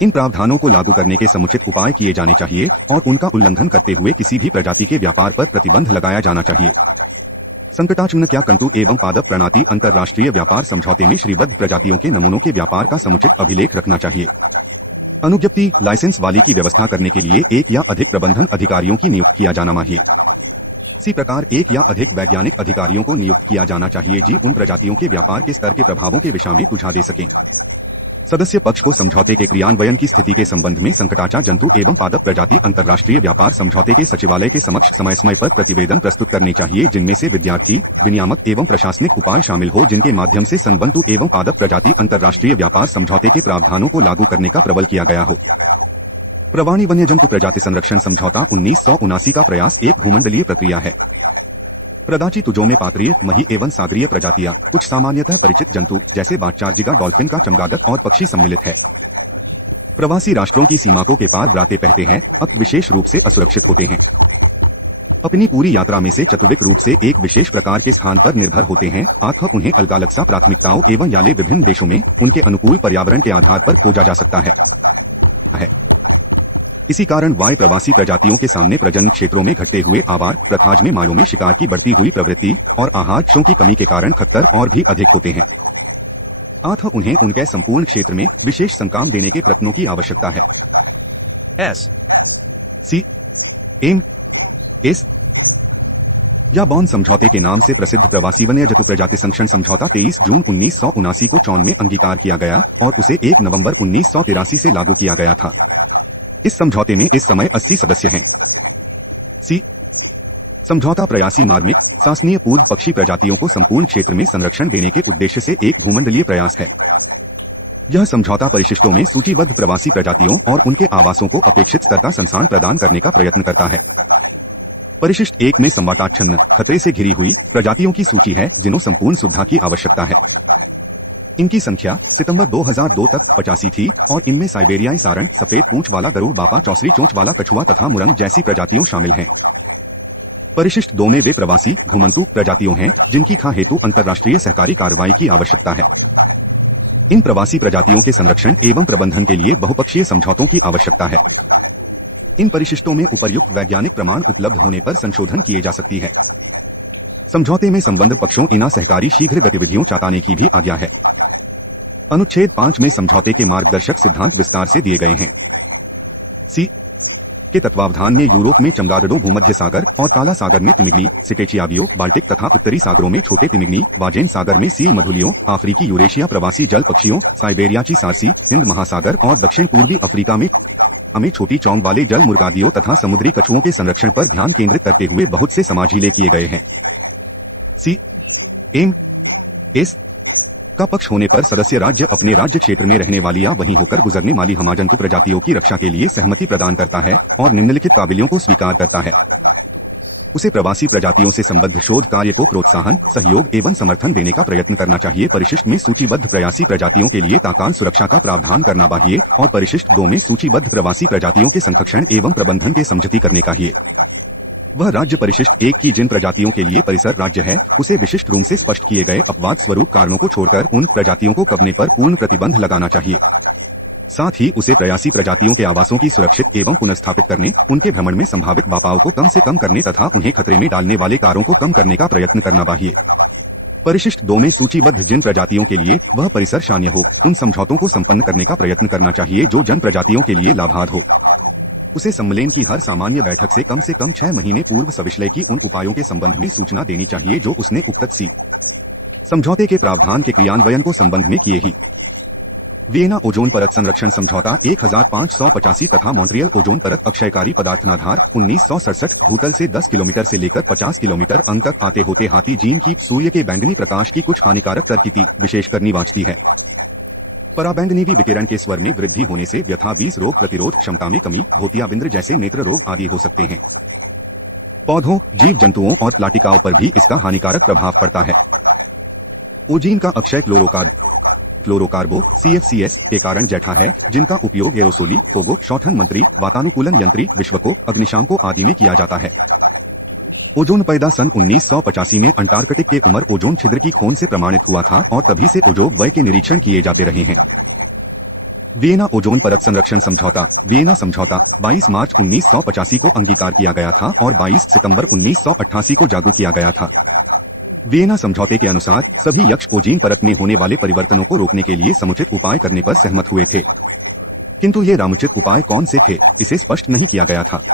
इन प्रावधानों को लागू करने के समुचित उपाय किए जाने चाहिए और उनका उल्लंघन करते हुए किसी भी प्रजाति के व्यापार पर प्रतिबंध लगाया जाना चाहिए। संकटाच्छन्न क्या कंटू एवं पादप प्रणाली अंतर्राष्ट्रीय व्यापार समझौते में श्रीबद्ध प्रजातियों के नमूनों के व्यापार का समुचित अभिलेख रखना चाहिए। अनुज्ञप्ति लाइसेंस वाली की व्यवस्था करने के लिए एक या अधिक प्रबंधन अधिकारियों की नियुक्त किया जाना चाहिए। इसी प्रकार एक या अधिक वैज्ञानिक अधिकारियों को नियुक्त किया जाना चाहिए जी उन प्रजातियों के व्यापार के स्तर के प्रभावों के विषय में सुझाव दे सकें। सदस्य पक्ष को समझौते के क्रियान्वयन की स्थिति के संबंध में संकटाचा जंतु एवं पादप प्रजाति अंतर्राष्ट्रीय व्यापार समझौते के सचिवालय के समक्ष समय समय पर प्रतिवेदन प्रस्तुत करने चाहिए, जिनमें से विद्यार्थी, विनियामक एवं प्रशासनिक उपाय शामिल हो, जिनके माध्यम से संबंधु एवं पादप प्रजाति अंतर्राष्ट्रीय व्यापार समझौते के प्रावधानों को लागू करने का प्रबल किया गया हो। प्रवाणी वन्य जंतु प्रजाति संरक्षण समझौता 1979 का प्रयास एक भूमंडलीय प्रक्रिया है। प्रदाची तुजों में पात्रीय, मही एवं सागरीय प्रजातियां, कुछ सामान्यतः परिचित जंतु जैसे बागचार्जिगा डॉल्फिन का चमगादड़ और पक्षी सम्मिलित है। प्रवासी राष्ट्रों की सीमा को के पार बराते पहते हैं, अत विशेष रूप से असुरक्षित होते हैं। अपनी पूरी यात्रा में से चतुर्विक रूप से एक विशेष प्रकार के स्थान पर निर्भर होते हैं, अतः उन्हें अलग-अलग प्राथमिकताओं एवं याले विभिन्न देशों में उनके अनुकूल पर्यावरण के आधार पर खोजा जा सकता है। इसी कारण वाय प्रवासी प्रजातियों के सामने प्रजनन क्षेत्रों में घटते हुए आवार, प्रथाज में मायों में शिकार की बढ़ती हुई प्रवृत्ति और आहार क्षों की कमी के कारण खतरे और भी अधिक होते हैं, अतः उन्हें उनके संपूर्ण क्षेत्र में विशेष संकाम देने के प्रयत्नों की आवश्यकता है। SCMS या बॉन समझौते के नाम से प्रसिद्ध प्रवासी वन्य जंतु प्रजाति संरक्षण समझौता 23 जून 1979 को चौन में अंगीकार किया गया और उसे 1 नवंबर 1983 से लागू किया गया था। इस समझौते में इस समय 80 सदस्य हैं। समझौता प्रयासी मार्मिक शासनीय पूर्व पक्षी प्रजातियों को संपूर्ण क्षेत्र में संरक्षण देने के उद्देश्य से एक भूमंडलीय प्रयास है। यह समझौता परिशिष्टों में सूचीबद्ध प्रवासी प्रजातियों और उनके आवासों को अपेक्षित स्तर का संसार प्रदान करने का प्रयत्न करता है। परिशिष्ट 1 में संवाटाच्छन्न, खतरे से घिरी हुई प्रजातियों की सूची है, जिन्हें संपूर्ण सुविधा की आवश्यकता है। इनकी संख्या सितंबर 2002 तक 85 थी और इनमें साइबेरियाई सारण, सफेद पूंछ वाला गरुड़ बापा, चौसरी चोंच वाला कछुआ तथा मुरंग जैसी प्रजातियों शामिल हैं। परिशिष्ट 2 में वे प्रवासी घुमंतु प्रजातियों हैं, जिनकी खा हेतु अंतर्राष्ट्रीय सहकारी कार्रवाई की आवश्यकता है। इन प्रवासी प्रजातियों के संरक्षण एवं प्रबंधन के लिए बहुपक्षीय समझौतों की आवश्यकता है। इन परिशिष्टों में उपर्युक्त वैज्ञानिक प्रमाण उपलब्ध होने पर संशोधन किए जा सकती है। समझौते में संबद्ध पक्षों इना सहकारी शीघ्र गतिविधियों चाताने की भी आज्ञा है। अनुच्छेद 5 में समझौते के मार्गदर्शक सिद्धांत विस्तार से दिए गए हैं। के तत्वावधान में यूरोप में चमगादड़ों, भूमध्य सागर और काला सागर में तिमिंगली, सिटेचियाबियो, बाल्टिक तथा उत्तरी सागरों में छोटे तिमिंगली, वाजेन सागर में सील मधुलियों, अफ्रीकी यूरेशिया प्रवासी जल पक्षियों, साइबेरियाची सारसी, हिंद महासागर और दक्षिण पूर्वी अफ्रीका में छोटी चौंग वाले जल मुर्गादियों तथा समुद्री कछुओं के संरक्षण पर ध्यान केंद्रित करते हुए बहुत से समाझीले किए गए हैं। CMS का पक्ष होने पर सदस्य राज्य अपने राज्य क्षेत्र में रहने वाली या वहीं होकर गुजरने वाली हमाजंतु प्रजातियों की रक्षा के लिए सहमति प्रदान करता है और निम्नलिखित काबिलियों को स्वीकार करता है। उसे प्रवासी प्रजातियों से संबद्ध शोध कार्य को प्रोत्साहन, सहयोग एवं समर्थन देने का प्रयत्न करना चाहिए। परिशिष्ट में सूचीबद्ध प्रवासी प्रजातियों के लिए तात्काल सुरक्षा का प्रावधान करना चाहिए और परिशिष्ट 2 में सूचीबद्ध प्रवासी प्रजातियों के संरक्षण एवं प्रबंधन के समझौते करने चाहिए। वह राज्य परिशिष्ट 1 की जिन प्रजातियों के लिए परिसर राज्य है, उसे विशिष्ट रूप से स्पष्ट किए गए अपवाद स्वरूप कारणों को छोड़कर उन प्रजातियों को कबने पर पूर्ण प्रतिबंध लगाना चाहिए। साथ ही उसे प्रयासी प्रजातियों के आवासों की सुरक्षित एवं पुनर्स्थापित करने, उनके भ्रमण में संभावित बाधाओं को कम से कम करने तथा उन्हें खतरे में डालने वाले कारणों को कम करने का प्रयत्न करना चाहिए। परिशिष्ट 2 में सूचीबद्ध जिन प्रजातियों के लिए वह परिसर शान्य हो, उन समझौतों को संपन्न करने का प्रयत्न करना चाहिए जो जन प्रजातियों के लिए लाभप्रद हो। उसे सम्मेलन की हर सामान्य बैठक से कम 6 महीने पूर्व सविश्लेषण की उन उपायों के संबंध में सूचना देनी चाहिए जो उसने उक्त समझौते के प्रावधान के क्रियान्वयन को संबंध में किए ही। वियना ओजोन परत संरक्षण समझौता 1585 तथा मॉन्ट्रियल ओजोन परत अक्षयकारी पदार्थनाधार 1967 भूतल से 10 किलोमीटर से लेकर 50 किलोमीटर अंक तक आते होते हाथी जीन की सूर्य के बैंगनी प्रकाश की कुछ हानिकारक प्रकृति विशेष करनी वांछती है। पराबैंगनी विकिरण के स्वर में वृद्धि होने से व्यथा 20 रोग प्रतिरोध क्षमता में कमी, भोतियाबिंद्र जैसे नेत्र रोग आदि हो सकते हैं। पौधों, जीव जंतुओं और प्लाटिकाओं पर भी इसका हानिकारक प्रभाव पड़ता है। ओजीन का अक्षय क्लोरोकार्बो CFCS के कारण जैठा है, जिनका उपयोग एरोसोली, फोगो, शौठन मंत्री, वातानुकूलन यंत्री, विश्वको, अग्निशामकों आदि में किया जाता है। ओजोन पैदा सन 1985 में अंटार्कटिक के उमर ओजोन छिद्र की खोन से प्रमाणित हुआ था और तभी से ओजोन वय के निरीक्षण किए जाते रहे हैं। वियना ओजोन परत संरक्षण समझौता वियना समझौता 22 मार्च 1985 को अंगीकार किया गया था और 22 सितंबर 1988 को लागू किया गया था। वियना समझौते के अनुसार सभी यक्ष ओजोन परत में होने वाले परिवर्तनों को रोकने के लिए समुचित उपाय करने पर सहमत हुए थे। किंतु ये रामुचित उपाय कौन से थे, इसे स्पष्ट नहीं किया गया था।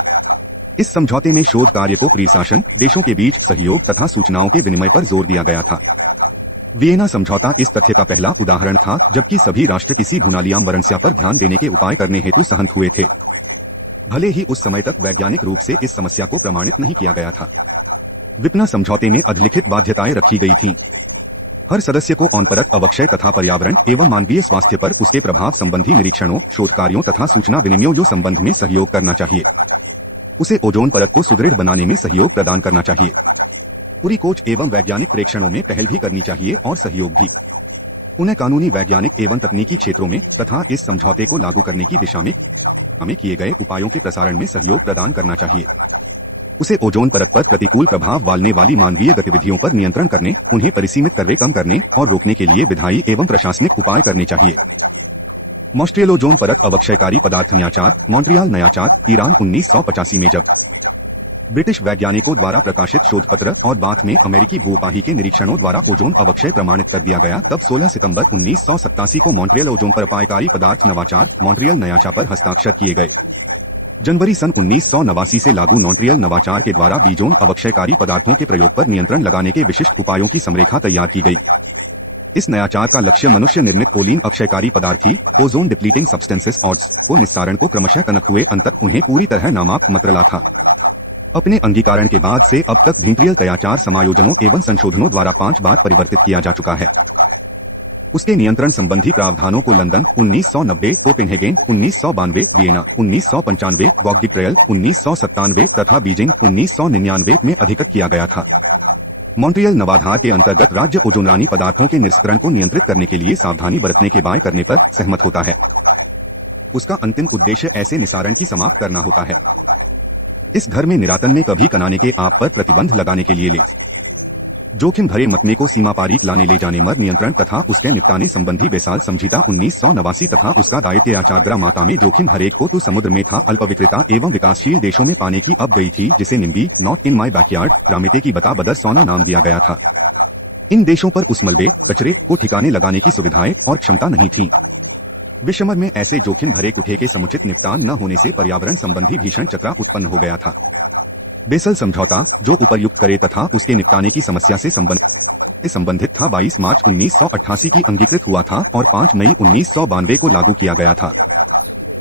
इस समझौते में शोध कार्य को प्रीशासन, देशों के बीच सहयोग तथा सूचनाओं के विनिमय पर जोर दिया गया था। वियना समझौता इस तथ्य का पहला उदाहरण था जबकि सभी राष्ट्र किसी भूनालियाम वरणस्या पर ध्यान देने के उपाय करने हेतु सहमत हुए थे। भले ही उस समय तक वैज्ञानिक रूप से इस समस्या को प्रमाणित नहीं किया गया था। वियना समझौते में अधलिखित बाध्यताएं रखी गई थीं। हर सदस्य को औनपरक अवक्षय तथा पर्यावरण एवं मानवीय स्वास्थ्य पर उसके प्रभाव संबंधी निरीक्षणों, शोध कार्यों तथा सूचना विनिमयों संबंध में सहयोग करना चाहिए। उसे ओजोन परत को सुदृढ़ बनाने में सहयोग प्रदान करना चाहिए। पूरी खोज एवं वैज्ञानिक प्रेक्षणों में पहल भी करनी चाहिए और सहयोग भी। उन्हें कानूनी, वैज्ञानिक एवं तकनीकी क्षेत्रों में तथा इस समझौते को लागू करने की दिशा में किए गए उपायों के प्रसारण में सहयोग प्रदान करना चाहिए। उसे ओजोन परत पर प्रतिकूल प्रभाव डालने वाली मानवीय गतिविधियों पर नियंत्रण करने, उन्हें परिसीमित करने, कम करने और रोकने के लिए विधायी एवं प्रशासनिक उपाय करने चाहिए। मॉन्ट्रियल ओजोन परत अवक्षयकारी पदार्थ न्याचार, मॉन्ट्रियल नयाचार, ईरान 1985 में जब ब्रिटिश वैज्ञानिकों द्वारा प्रकाशित शोधपत्र और बाद में अमेरिकी भूपाही के निरीक्षणों द्वारा ओजोन अवक्षय प्रमाणित कर दिया गया, तब 16 सितंबर 1987 को मॉन्ट्रियल ओजोन पर अपायकारी पदार्थ नवाचार, मॉन्ट्रियल नयाचार पर हस्ताक्षर किए गए। जनवरी सन 1989 से लागू मॉन्ट्रियल नवाचार के द्वारा बीजोन अवक्षयकारी पदार्थों के प्रयोग पर नियंत्रण लगाने के विशिष्ट उपायों की समरेखा तैयार की गई। इस नयाचार का लक्ष्य मनुष्य निर्मित Olin अक्षयकारी पदार्थी, ozone depleting substances odds को निस्सारण को क्रमशः तनक हुए अंत उन्हें पूरी तरह नामाप्त मतरला था। अपने अंगीकारण के बाद से अब तक मॉन्ट्रियल नयाचार समायोजनों एवं संशोधनों द्वारा 5 बार परिवर्तित किया जा चुका है। उसके नियंत्रण संबंधी प्रावधानों को लंदन 1990, कोपेनहेगन 1992, वियना 1995, गॉगजिट्रेयल 1997 तथा बीजिंग 1999 में अधिकृत किया गया था। मॉन्ट्रियल नवाधार के अंतर्गत राज्य ओजोनरानी पदार्थों के निष्करण को नियंत्रित करने के लिए सावधानी बरतने के बाय करने पर सहमत होता है। उसका अंतिम उद्देश्य ऐसे निसारण की समाप्त करना होता है। इस घर में निरातन में कभी कनाने के आप पर प्रतिबंध लगाने के लिए ले जोखिम भरे मतमे को सीमा पारी लाने ले जाने मर नियंत्रण तथा उसके निपटाने संबंधी बेसाल समझीता 1989 तथा उसका दायित्व आचार्य माता में जोखिम हरेक को तो समुद्र में था अल्पविकृता एवं विकासशील देशों में पाने की अब गई थी, जिसे निम्बी नॉट इन माई बैकयार्ड रामिते की बता बदर सोना नाम दिया गया था। इन देशों पर उस मलबे कचरे को ठिकाने लगाने की सुविधाएं और क्षमता नहीं थी। विषमर में ऐसे जोखिम भरे कुठे के समुचित निपटान न होने से पर्यावरण संबंधी भीषण खतरा उत्पन्न हो गया था। बेसल समझौता जो उपर्युक्त करे तथा उसके निपटाने की समस्या से संबंधित था 22 मार्च 1988 की अंगीकृत हुआ था और 5 मई 1992 को लागू किया गया था।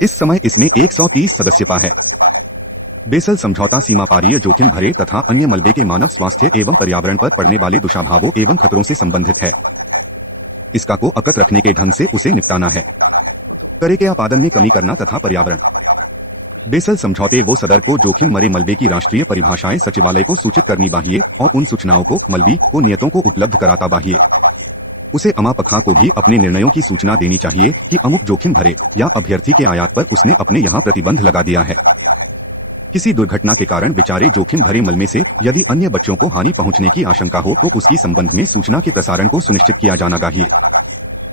इस समय इसमें 130 सदस्यता है। बेसल समझौता सीमापारीय जोखिम भरे तथा अन्य मलबे के मानव स्वास्थ्य एवं पर्यावरण पर पड़ने वाले दुष्प्रभावों एवं खतरों से संबंधित है। इसका को अकत रखने के ढंग से उसे निपटाना है। करे के आपादन में कमी करना तथा पर्यावरण। बेसल समझौते वो सदर को जोखिम मरे मलबे की राष्ट्रीय परिभाषाएं सचिवालय को सूचित करनी चाहिए और उन सूचनाओं को मलबी को नियतों को उपलब्ध कराता चाहिए। उसे अमापखा को भी अपने निर्णयों की सूचना देनी चाहिए कि अमुक जोखिम भरे या अभ्यर्थी के आयात पर उसने अपने यहाँ प्रतिबंध लगा दिया है। किसी दुर्घटना के कारण बेचारे जोखिम भरे मलबे से यदि अन्य बच्चों को हानि पहुंचने की आशंका हो तो उसकी संबंध में सूचना के प्रसारण को सुनिश्चित किया जाना चाहिए।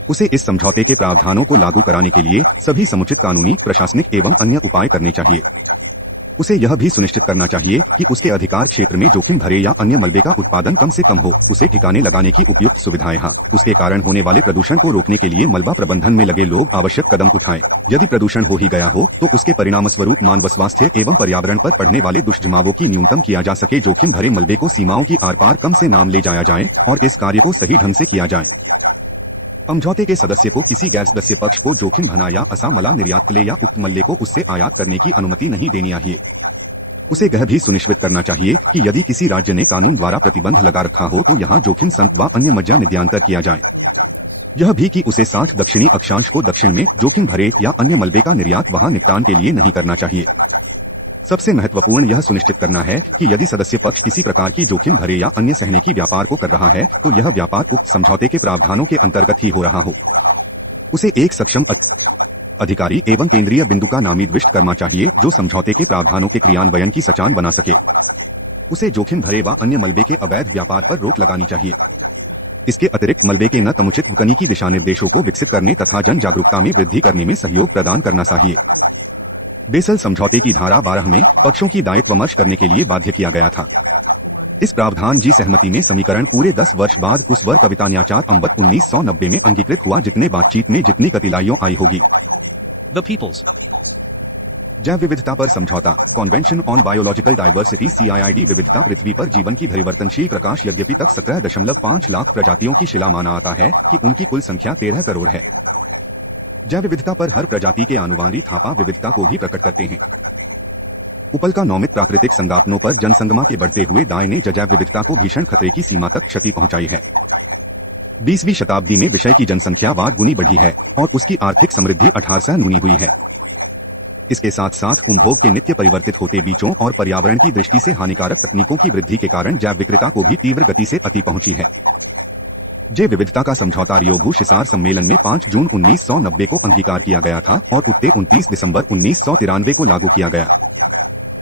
उसे इस समझौते के प्रावधानों को लागू कराने के लिए सभी समुचित कानूनी, प्रशासनिक एवं अन्य उपाय करने चाहिए। उसे यह भी सुनिश्चित करना चाहिए कि उसके अधिकार क्षेत्र में जोखिम भरे या अन्य मलबे का उत्पादन कम से कम हो। उसे ठिकाने लगाने की उपयुक्त सुविधाएं हैं। उसके कारण होने वाले प्रदूषण को रोकने के लिए मलबा प्रबंधन में लगे लोग आवश्यक कदम उठाएं। यदि प्रदूषण हो ही गया हो तो उसके परिणाम स्वरूप मानव स्वास्थ्य एवं पर्यावरण पर पड़ने वाले दुष्प्रभावों की न्यूनतम किया जा सके। जोखिम भरे मलबे को सीमाओं की आर पार कम से नाम ले जाया जाए और इस कार्य को सही ढंग से किया जाए। समझौते के सदस्य को किसी गैर सदस्य पक्ष को जोखिम भना या असामला निर्यात ले या उक्त मल्ले को उससे आयात करने की अनुमति नहीं देनी चाहिए। उसे यह भी सुनिश्चित करना चाहिए कि यदि किसी राज्य ने कानून द्वारा प्रतिबंध लगा रखा हो तो यहाँ जोखिम संत व अन्य मज्जा निध्यांतर किया जाए। यह भी कि उसे 60 दक्षिणी अक्षांश को दक्षिण में जोखिम भरे या अन्य मलबे का निर्यात वहां निपटान के लिए नहीं करना चाहिए। सबसे महत्वपूर्ण यह सुनिश्चित करना है कि यदि सदस्य पक्ष किसी प्रकार की जोखिम भरे या अन्य सहने की व्यापार को कर रहा है तो यह व्यापार उक्त समझौते के प्रावधानों के अंतर्गत ही हो रहा हो। उसे एक सक्षम अधिकारी एवं केंद्रीय बिंदु का नामित करना चाहिए जो समझौते के प्रावधानों के क्रियान्वयन की सचान बना सके। उसे जोखिम भरे व अन्य मलबे के अवैध व्यापार पर रोक लगानी चाहिए। इसके अतिरिक्त मलबे के न समुचित तकनीकी दिशा निर्देशों को विकसित करने तथा जन जागरूकता में वृद्धि करने में सहयोग प्रदान करना चाहिए। बेसल समझौते की धारा 12 में पक्षों की दायित्व विमर्श करने के लिए बाध्य किया गया था। इस प्रावधान जी सहमति में समीकरण पूरे 10 वर्ष बाद उस वर्ग कविता न्याचार अंबत 1990 में अंगीकृत हुआ जितने बातचीत में जितनी कतिलाइयों आई होगी। The peoples. जैव विविधता पर समझौता convention on biological diversity CIID विविधता पृथ्वी पर जीवन की परिवर्तनशील प्रकाश यद्यपि तक 17.5 लाख प्रजातियों की शिला माना आता है कि उनकी कुल संख्या 13 करोड़ है। जैव विविधता पर हर प्रजाति के अनुवांगी थापा विविधता को भी प्रकट करते हैं। उपल का नौमिक प्राकृतिक संगापनों पर जनसंगमा के बढ़ते हुए दाय ने जैव विविधता को भीषण खतरे की सीमा तक क्षति पहुंचाई है। 20वीं शताब्दी में विषय की जनसंख्या 12 गुनी बढ़ी है और उसकी आर्थिक समृद्धि 18 गुनी हुई है। इसके साथ साथ उपभोग के नित्य परिवर्तित होते बीजों और पर्यावरण की दृष्टि से हानिकारक तकनीकों की वृद्धि के कारण जैव विविधता को भी तीव्र गति से अति पहुंची है। जैव विविधता का समझौता रियो भू-शिसार सम्मेलन में 5 जून 1990 को अंगीकार किया गया था और उत्ते 29 दिसंबर 1993 को लागू किया गया।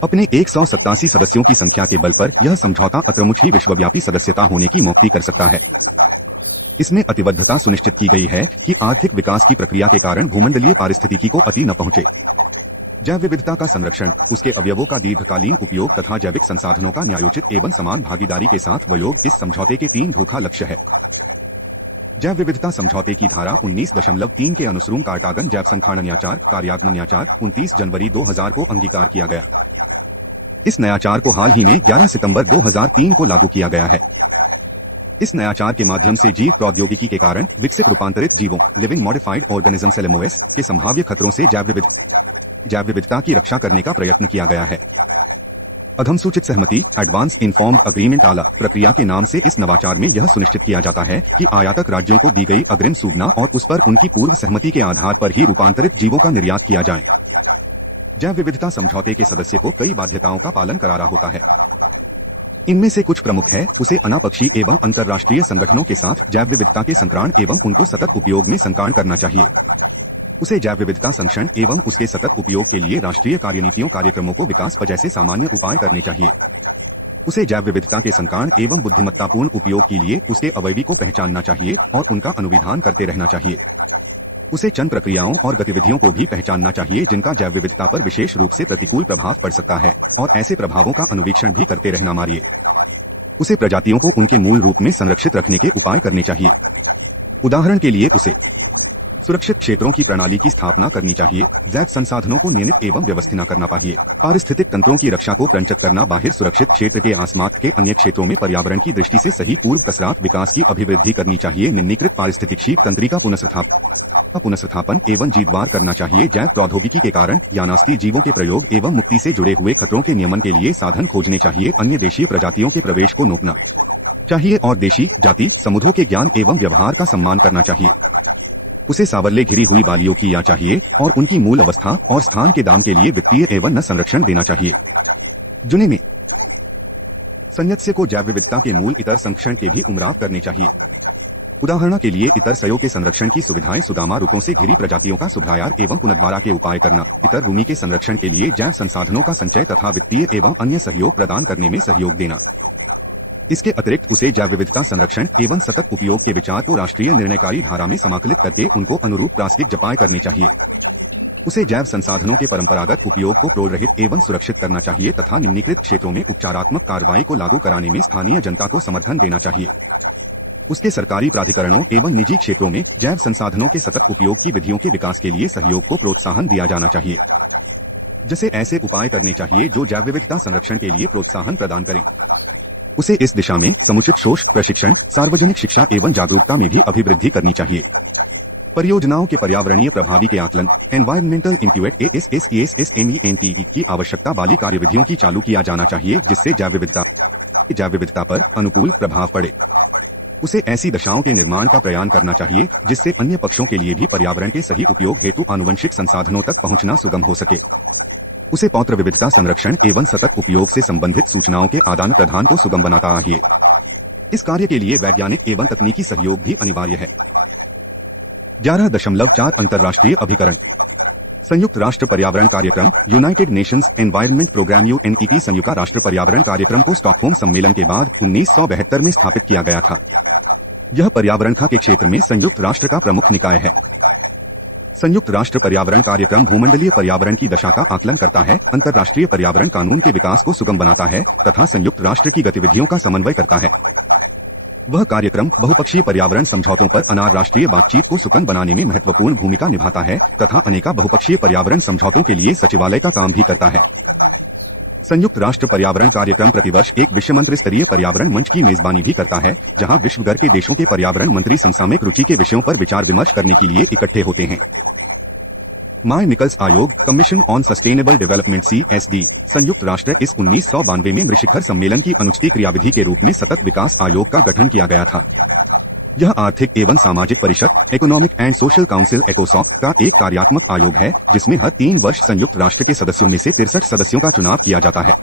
अपने 187 सदस्यों की संख्या के बल पर यह समझौता अत्रमुच ही विश्वव्यापी सदस्यता होने की मुक्ति कर सकता है। इसमें अतिबद्धता सुनिश्चित की गई है कि आर्थिक विकास की प्रक्रिया के कारण भूमंडलीय पारिस्थितिकी को अति न पहुंचे। जैव विविधता का संरक्षण, उसके अवयवों का दीर्घकालीन उपयोग तथा जैविक संसाधनों का न्यायोचित एवं समान भागीदारी के साथ वयोग इस समझौते के 3 भूखा लक्ष्य है। जैव विविधता समझौते की धारा 19.3 के अनुसार कार्टागन जैव संरक्षण न्याचार कार्यान्वयन न्याचार 29 जनवरी 2000 को अंगीकार किया गया। इस नयाचार को हाल ही में 11 सितंबर 2003 को लागू किया गया है। इस नयाचार के माध्यम से जीव प्रौद्योगिकी के कारण विकसित रूपांतरित जीवों लिविंग मॉडिफाइड ऑर्गेनिजम्स LMOS के संभाव्य खतरों से जैव विविधता की रक्षा करने का प्रयत्न किया गया है। अधमसूचित सहमति एडवांस इन्फॉर्म्ड अग्रीमेंट आला प्रक्रिया के नाम से इस नवाचार में यह सुनिश्चित किया जाता है कि आयातक राज्यों को दी गई अग्रिम सूचना और उस पर उनकी पूर्व सहमति के आधार पर ही रूपांतरित जीवों का निर्यात किया जाए। जैव विविधता समझौते के सदस्य को कई बाध्यताओं का पालन कराना होता है। इनमें से कुछ प्रमुख है, उसे अनापक्षी एवं अंतर्राष्ट्रीय संगठनों के साथ जैव विविधता के संकरण एवं उनको सतत उपयोग में संकलन करना चाहिए। उसे जैव विविधता संरक्षण एवं उसके सतत उपयोग के लिए राष्ट्रीय कार्यनीतियों कार्यक्रमों को विकास जैसे सामान्य उपाय करने चाहिए। उसे जैव विविधता के संकलन एवं बुद्धिमत्तापूर्ण उपयोग के लिए उसके अवयवी को पहचानना चाहिए और उनका अनुविधान करते रहना चाहिए। उसे चंद प्रक्रियाओं और गतिविधियों को भी पहचानना चाहिए जिनका जैव विविधता पर विशेष रूप से प्रतिकूल प्रभाव पड़ सकता है और ऐसे प्रभावों का अनुवीक्षण भी करते रहना मारिए। उसे प्रजातियों को उनके मूल रूप में संरक्षित रखने के उपाय करने चाहिए। उदाहरण के लिए उसे सुरक्षित क्षेत्रों की प्रणाली की स्थापना करनी चाहिए, जैव संसाधनों को नियमित एवं व्यवस्थित करना चाहिए, पारिस्थितिक तंत्रों की रक्षा को प्रंचित करना, बाहर सुरक्षित क्षेत्र के आसपास के अन्य क्षेत्रों में पर्यावरण की दृष्टि से सही पूर्व कसरत विकास की अभिवृद्धि करनी चाहिए, निम्नीकृत पारिस्थितिक शीत तंत्रिका पुनर्स्थापन एवं जीववार करना चाहिए, जैव प्रौद्योगिकी के कारण यानास्ती जीवों के प्रयोग एवं मुक्ति से जुड़े हुए खतरों के नियमन के लिए साधन खोजने चाहिए, अन्य देशीय प्रजातियों के प्रवेश को रोकना चाहिए और देशी जाति समुदायों के ज्ञान एवं व्यवहार का सम्मान करना चाहिए। उसे सावरले घिरी हुई बालियों की या चाहिए और उनकी मूल अवस्था और स्थान के दाम के लिए वित्तीय एवं न संरक्षण देना चाहिए। जुने में संयत्स्य को जैव विविधता के मूल इतर संरक्षण के भी उमराव करने चाहिए। उदाहरण के लिए इतर सयो के संरक्षण की सुविधाएं, सुदामा रुतों से घिरी प्रजातियों का सुधार एवं पुनर्वारा के उपाय करना, इतर रूमी के संरक्षण के लिए जैव संसाधनों का संचय तथा वित्तीय एवं अन्य सहयोग प्रदान करने में सहयोग देना। इसके अतिरिक्त उसे जैव विविधता संरक्षण एवं सतत उपयोग के विचार को राष्ट्रीय निर्णयकारी धारा में समाकलित करके उनको अनुरूप प्रासंगिक जपाय करने चाहिए। उसे जैव संसाधनों के परंपरागत उपयोग को प्रोत्साहित एवं सुरक्षित करना चाहिए तथा निम्नीकृत क्षेत्रों में उपचारात्मक कार्रवाई को लागू कराने में स्थानीय जनता को समर्थन देना चाहिए। उसके सरकारी प्राधिकरणों एवं निजी क्षेत्रों में जैव संसाधनों के सतत उपयोग की विधियों के विकास के लिए सहयोग को प्रोत्साहन दिया जाना चाहिए। जैसे ऐसे उपाय करने चाहिए जो जैव विविधता संरक्षण के लिए प्रोत्साहन प्रदान करें। उसे इस दिशा में समुचित शोध प्रशिक्षण, सार्वजनिक शिक्षा एवं जागरूकता में भी अभिवृद्धि करनी चाहिए। परियोजनाओं के पर्यावरणीय प्रभावी के आकलन एनवायरमेंटल इम्पैक्ट ASSEMENTE की आवश्यकता वाली कार्यविधियों की चालू किया जाना चाहिए जिससे जैव विविधता पर अनुकूल प्रभाव पड़े। उसे ऐसी दशाओं के निर्माण का प्रयास करना चाहिए जिससे अन्य पक्षों के लिए भी पर्यावरण के सही उपयोग हेतु आनुवंशिक संसाधनों तक पहुंचना सुगम हो सके। उसे पौत्र विविधता संरक्षण एवं सतत उपयोग से संबंधित सूचनाओं के आदान प्रदान को सुगम बनाता चाहिए। इस कार्य के लिए वैज्ञानिक एवं तकनीकी सहयोग भी अनिवार्य है। 11.4 अंतर्राष्ट्रीय अभिकरण संयुक्त राष्ट्र पर्यावरण कार्यक्रम United Nations Environment Programme UNEP संयुक्त राष्ट्र पर्यावरण कार्यक्रम को स्टॉकहोम सम्मेलन के बाद 1972 में स्थापित किया गया था। यह पर्यावरण के क्षेत्र में संयुक्त राष्ट्र का प्रमुख निकाय है। संयुक्त राष्ट्र पर्यावरण कार्यक्रम भूमंडलीय पर्यावरण की दशा का आकलन करता है, अंतर्राष्ट्रीय पर्यावरण कानून के विकास को सुगम बनाता है तथा संयुक्त राष्ट्र की गतिविधियों का समन्वय करता है। वह कार्यक्रम बहुपक्षीय पर्यावरण समझौतों पर अनाराष्ट्रीय बातचीत को सुगम बनाने में महत्वपूर्ण भूमिका निभाता है तथा अनेका बहुपक्षीय पर्यावरण समझौतों के लिए सचिवालय का काम भी करता है। संयुक्त राष्ट्र पर्यावरण कार्यक्रम प्रतिवर्ष एक विश्व मंत्री स्तरीय पर्यावरण मंच की मेजबानी भी करता है, जहां विश्व भर के देशों के पर्यावरण मंत्री समसामयिक रुचि के विषयों पर विचार विमर्श करने के लिए इकट्ठे होते हैं। माय निकल्स आयोग, commission on sustainable development (CSD), संयुक्त राष्ट्र इस 1992 में मृशिखर सम्मेलन की अनुचित क्रियाविधि के रूप में सतत विकास आयोग का गठन किया गया था। यह आर्थिक एवं सामाजिक परिषद economic and social council (ECOSOC) का एक कार्यात्मक आयोग है, जिसमें हर 3 वर्ष संयुक्त राष्ट्र के सदस्यों में से 63 सदस्यों का चुनाव किया जाता है।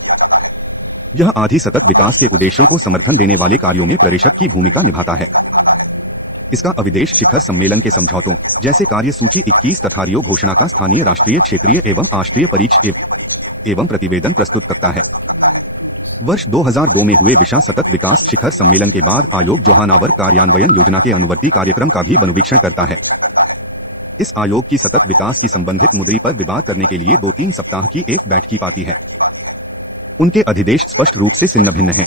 यह आधी सतत विकास के उद्देश्यों को समर्थन देने वाले कार्यों में प्रेषक की भूमिका निभाता है। इसका अविदेश शिखर सम्मेलन के समझौतों जैसे कार्य सूची 21 तथा रियो घोषणा का स्थानीय, राष्ट्रीय, क्षेत्रीय एवं आष्ट्रीय परीक्षण एवं प्रतिवेदन प्रस्तुत करता है। वर्ष 2002 में हुए विश्व सतत विकास शिखर सम्मेलन के बाद आयोग जोहानाबर्ग कार्यान्वयन योजना के अनुवर्ती कार्यक्रम का भी अनुवीक्षण करता है। इस आयोग की सतत विकास की संबंधित मुद्दे पर विवाद करने के लिए 2-3 सप्ताह की एक बैठक पाती है। उनके अधिदेश स्पष्ट रूप से छिन्न भिन्न हैं।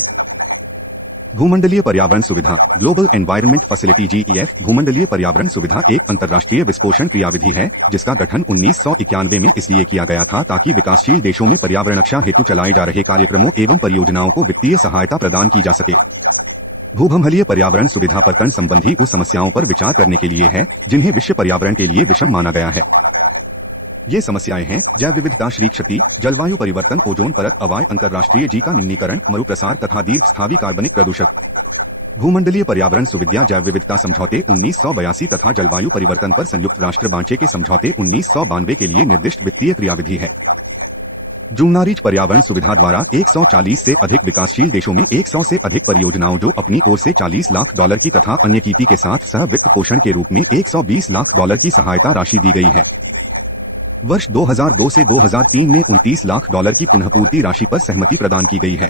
भूमंडलीय पर्यावरण सुविधा ग्लोबल एनवायरनमेंट फैसिलिटी (GEF) भूमंडलीय पर्यावरण सुविधा एक अंतर्राष्ट्रीय विस्पोषण क्रियाविधि है, जिसका गठन 1991 में इसलिए किया गया था ताकि विकासशील देशों में पर्यावरण रक्षा हेतु चलाए जा रहे कार्यक्रमों एवं परियोजनाओं को वित्तीय सहायता प्रदान की जा सके। भूमंडलीय पर्यावरण सुविधा पर्यटन संबंधी उस समस्याओं पर विचार करने के लिए है जिन्हें विश्व पर्यावरण के लिए विषम माना गया है। ये समस्याएं हैं जैव विविधता, श्री क्षति, जलवायु परिवर्तन, ओजोन परत, अवाय अंतर्राष्ट्रीय जी का निम्नीकरण, मरुप्रसार तथा दीर्घस्थायी कार्बनिक प्रदूषक। भूमंडलीय पर्यावरण सुविधा जैव विविधता समझौते 1982 तथा जलवायु परिवर्तन पर संयुक्त राष्ट्र बांचे के समझौते 1992 के लिए निर्दिष्ट वित्तीय क्रियाविधि है। जुमनारीच पर्यावरण सुविधा द्वारा 140 से अधिक विकासशील देशों में 100 से अधिक परियोजनाओं जो अपनी ओर से $40 लाख की तथा अन्य कीति के साथ सह वित्त पोषण के रूप में $120 लाख की सहायता राशि दी गई है। वर्ष 2002 से 2003 में $29 लाख की पुनःपूर्ति राशि पर सहमति प्रदान की गई है।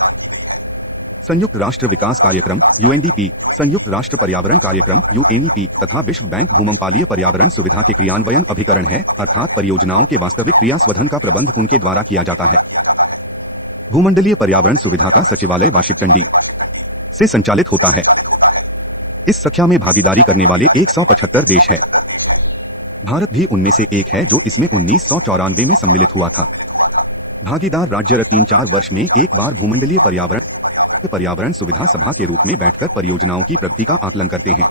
संयुक्त राष्ट्र विकास कार्यक्रम UNDP, संयुक्त राष्ट्र पर्यावरण कार्यक्रम UNEP तथा विश्व बैंक भूमंडलीय पर्यावरण सुविधा के क्रियान्वयन अभिकरण है, अर्थात परियोजनाओं के वास्तविक क्रियास्वधन का प्रबंध उनके द्वारा किया जाता है। भूमंडलीय पर्यावरण सुविधा का सचिवालय वाशिंगटन DC से संचालित होता है। इस संख्या में भागीदारी करने वाले 175 देश है। भारत भी उनमें से एक है जो इसमें 1994 में सम्मिलित हुआ था। भागीदार राज्य 3-4 वर्ष में एक बार भूमंडलीय पर्यावरण सुविधा सभा के रूप में बैठकर परियोजनाओं की प्रगति का आकलन करते हैं।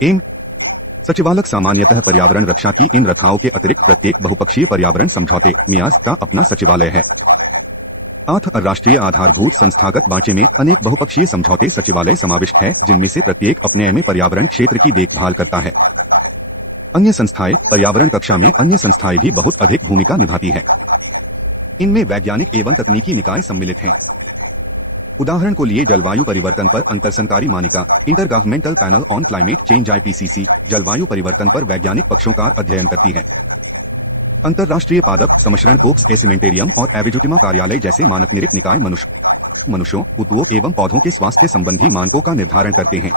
एम सचिवालय सामान्यतः पर्यावरण रक्षा की इन रथाओं के अतिरिक्त प्रत्येक बहुपक्षीय पर्यावरण समझौते मियास का अपना सचिवालय है। राष्ट्रीय आधारभूत संस्थागत बांचे में अनेक बहुपक्षीय समझौते सचिवालय समाविष्ट है, जिनमें से प्रत्येक अपने में पर्यावरण क्षेत्र की देखभाल करता है। अन्य संस्थाएं पर्यावरण कक्षा में अन्य संस्थाएं भी बहुत अधिक भूमिका निभाती है। इनमें वैज्ञानिक एवं तकनीकी निकाय सम्मिलित हैं। उदाहरण को लिए जलवायु परिवर्तन पर अंतरसंकारी मानिका intergovernmental panel on climate change (IPCC) जलवायु परिवर्तन पर वैज्ञानिक पक्षों का अध्ययन करती है। अंतरराष्ट्रीय पादप समशरण कोक्स एसिमेंटेरियम और एविजुटिमा कार्यालय जैसे मानक निरित निकाय मनुष्यों, पुतुओं एवं पौधों के स्वास्थ्य संबंधी मानकों का निर्धारण करते हैं।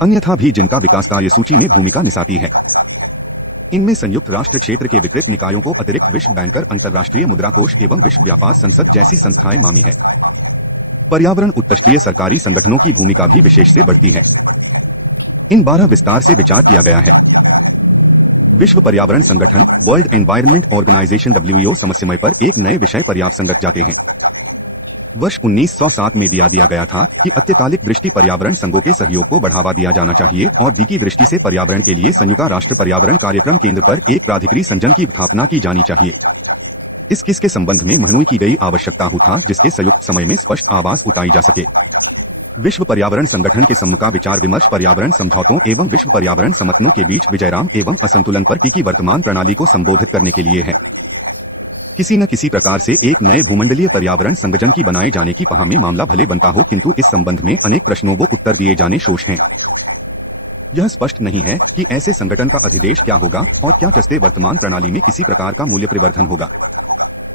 अन्यथा भी जिनका विकास कार्य सूची में भूमिका निभाती है। इनमें संयुक्त राष्ट्र क्षेत्र के विकृत निकायों को अतिरिक्त विश्व बैंकर, अंतर्राष्ट्रीय मुद्रा कोष एवं विश्व व्यापार संसद जैसी संस्थाएं मामी है। पर्यावरण उत्कृष्टीय सरकारी संगठनों की भूमिका भी विशेष से बढ़ती है। इन 12 विस्तार से विचार किया गया है। विश्व पर्यावरण संगठन वर्ल्ड एनवायरनमेंट ऑर्गेनाइजेशन WEO समय पर एक नए विषय पर्याप्त संगत जाते हैं। वर्ष 1907 में दिया गया था कि अत्यकालिक दृष्टि पर्यावरण संघों के सहयोग को बढ़ावा दिया जाना चाहिए और दी की दृष्टि से पर्यावरण के लिए संयुक्त राष्ट्र पर्यावरण कार्यक्रम केंद्र पर एक प्राधिकारी संजन की स्थापना की जानी चाहिए। इस किस के संबंध में महनूई की गई आवश्यकता था जिसके संयुक्त समय में स्पष्ट आवाज उठाई जा सके। विश्व पर्यावरण संगठन के सम्मुख विचार विमर्श पर्यावरण समझौतों एवं विश्व पर्यावरण समर्थनों के बीच विजयराम एवं असंतुलन पर की वर्तमान प्रणाली को संबोधित करने के लिए है। किसी न किसी प्रकार से एक नए भूमंडलीय पर्यावरण संगठन की बनाए जाने की पहा में मामला भले बनता हो, किंतु इस संबंध में अनेक प्रश्नों को उत्तर दिए जाने शेष हैं। यह स्पष्ट नहीं है कि ऐसे संगठन का अधिदेश क्या होगा और क्या चस्ते वर्तमान प्रणाली में किसी प्रकार का मूल्य परिवर्तन होगा।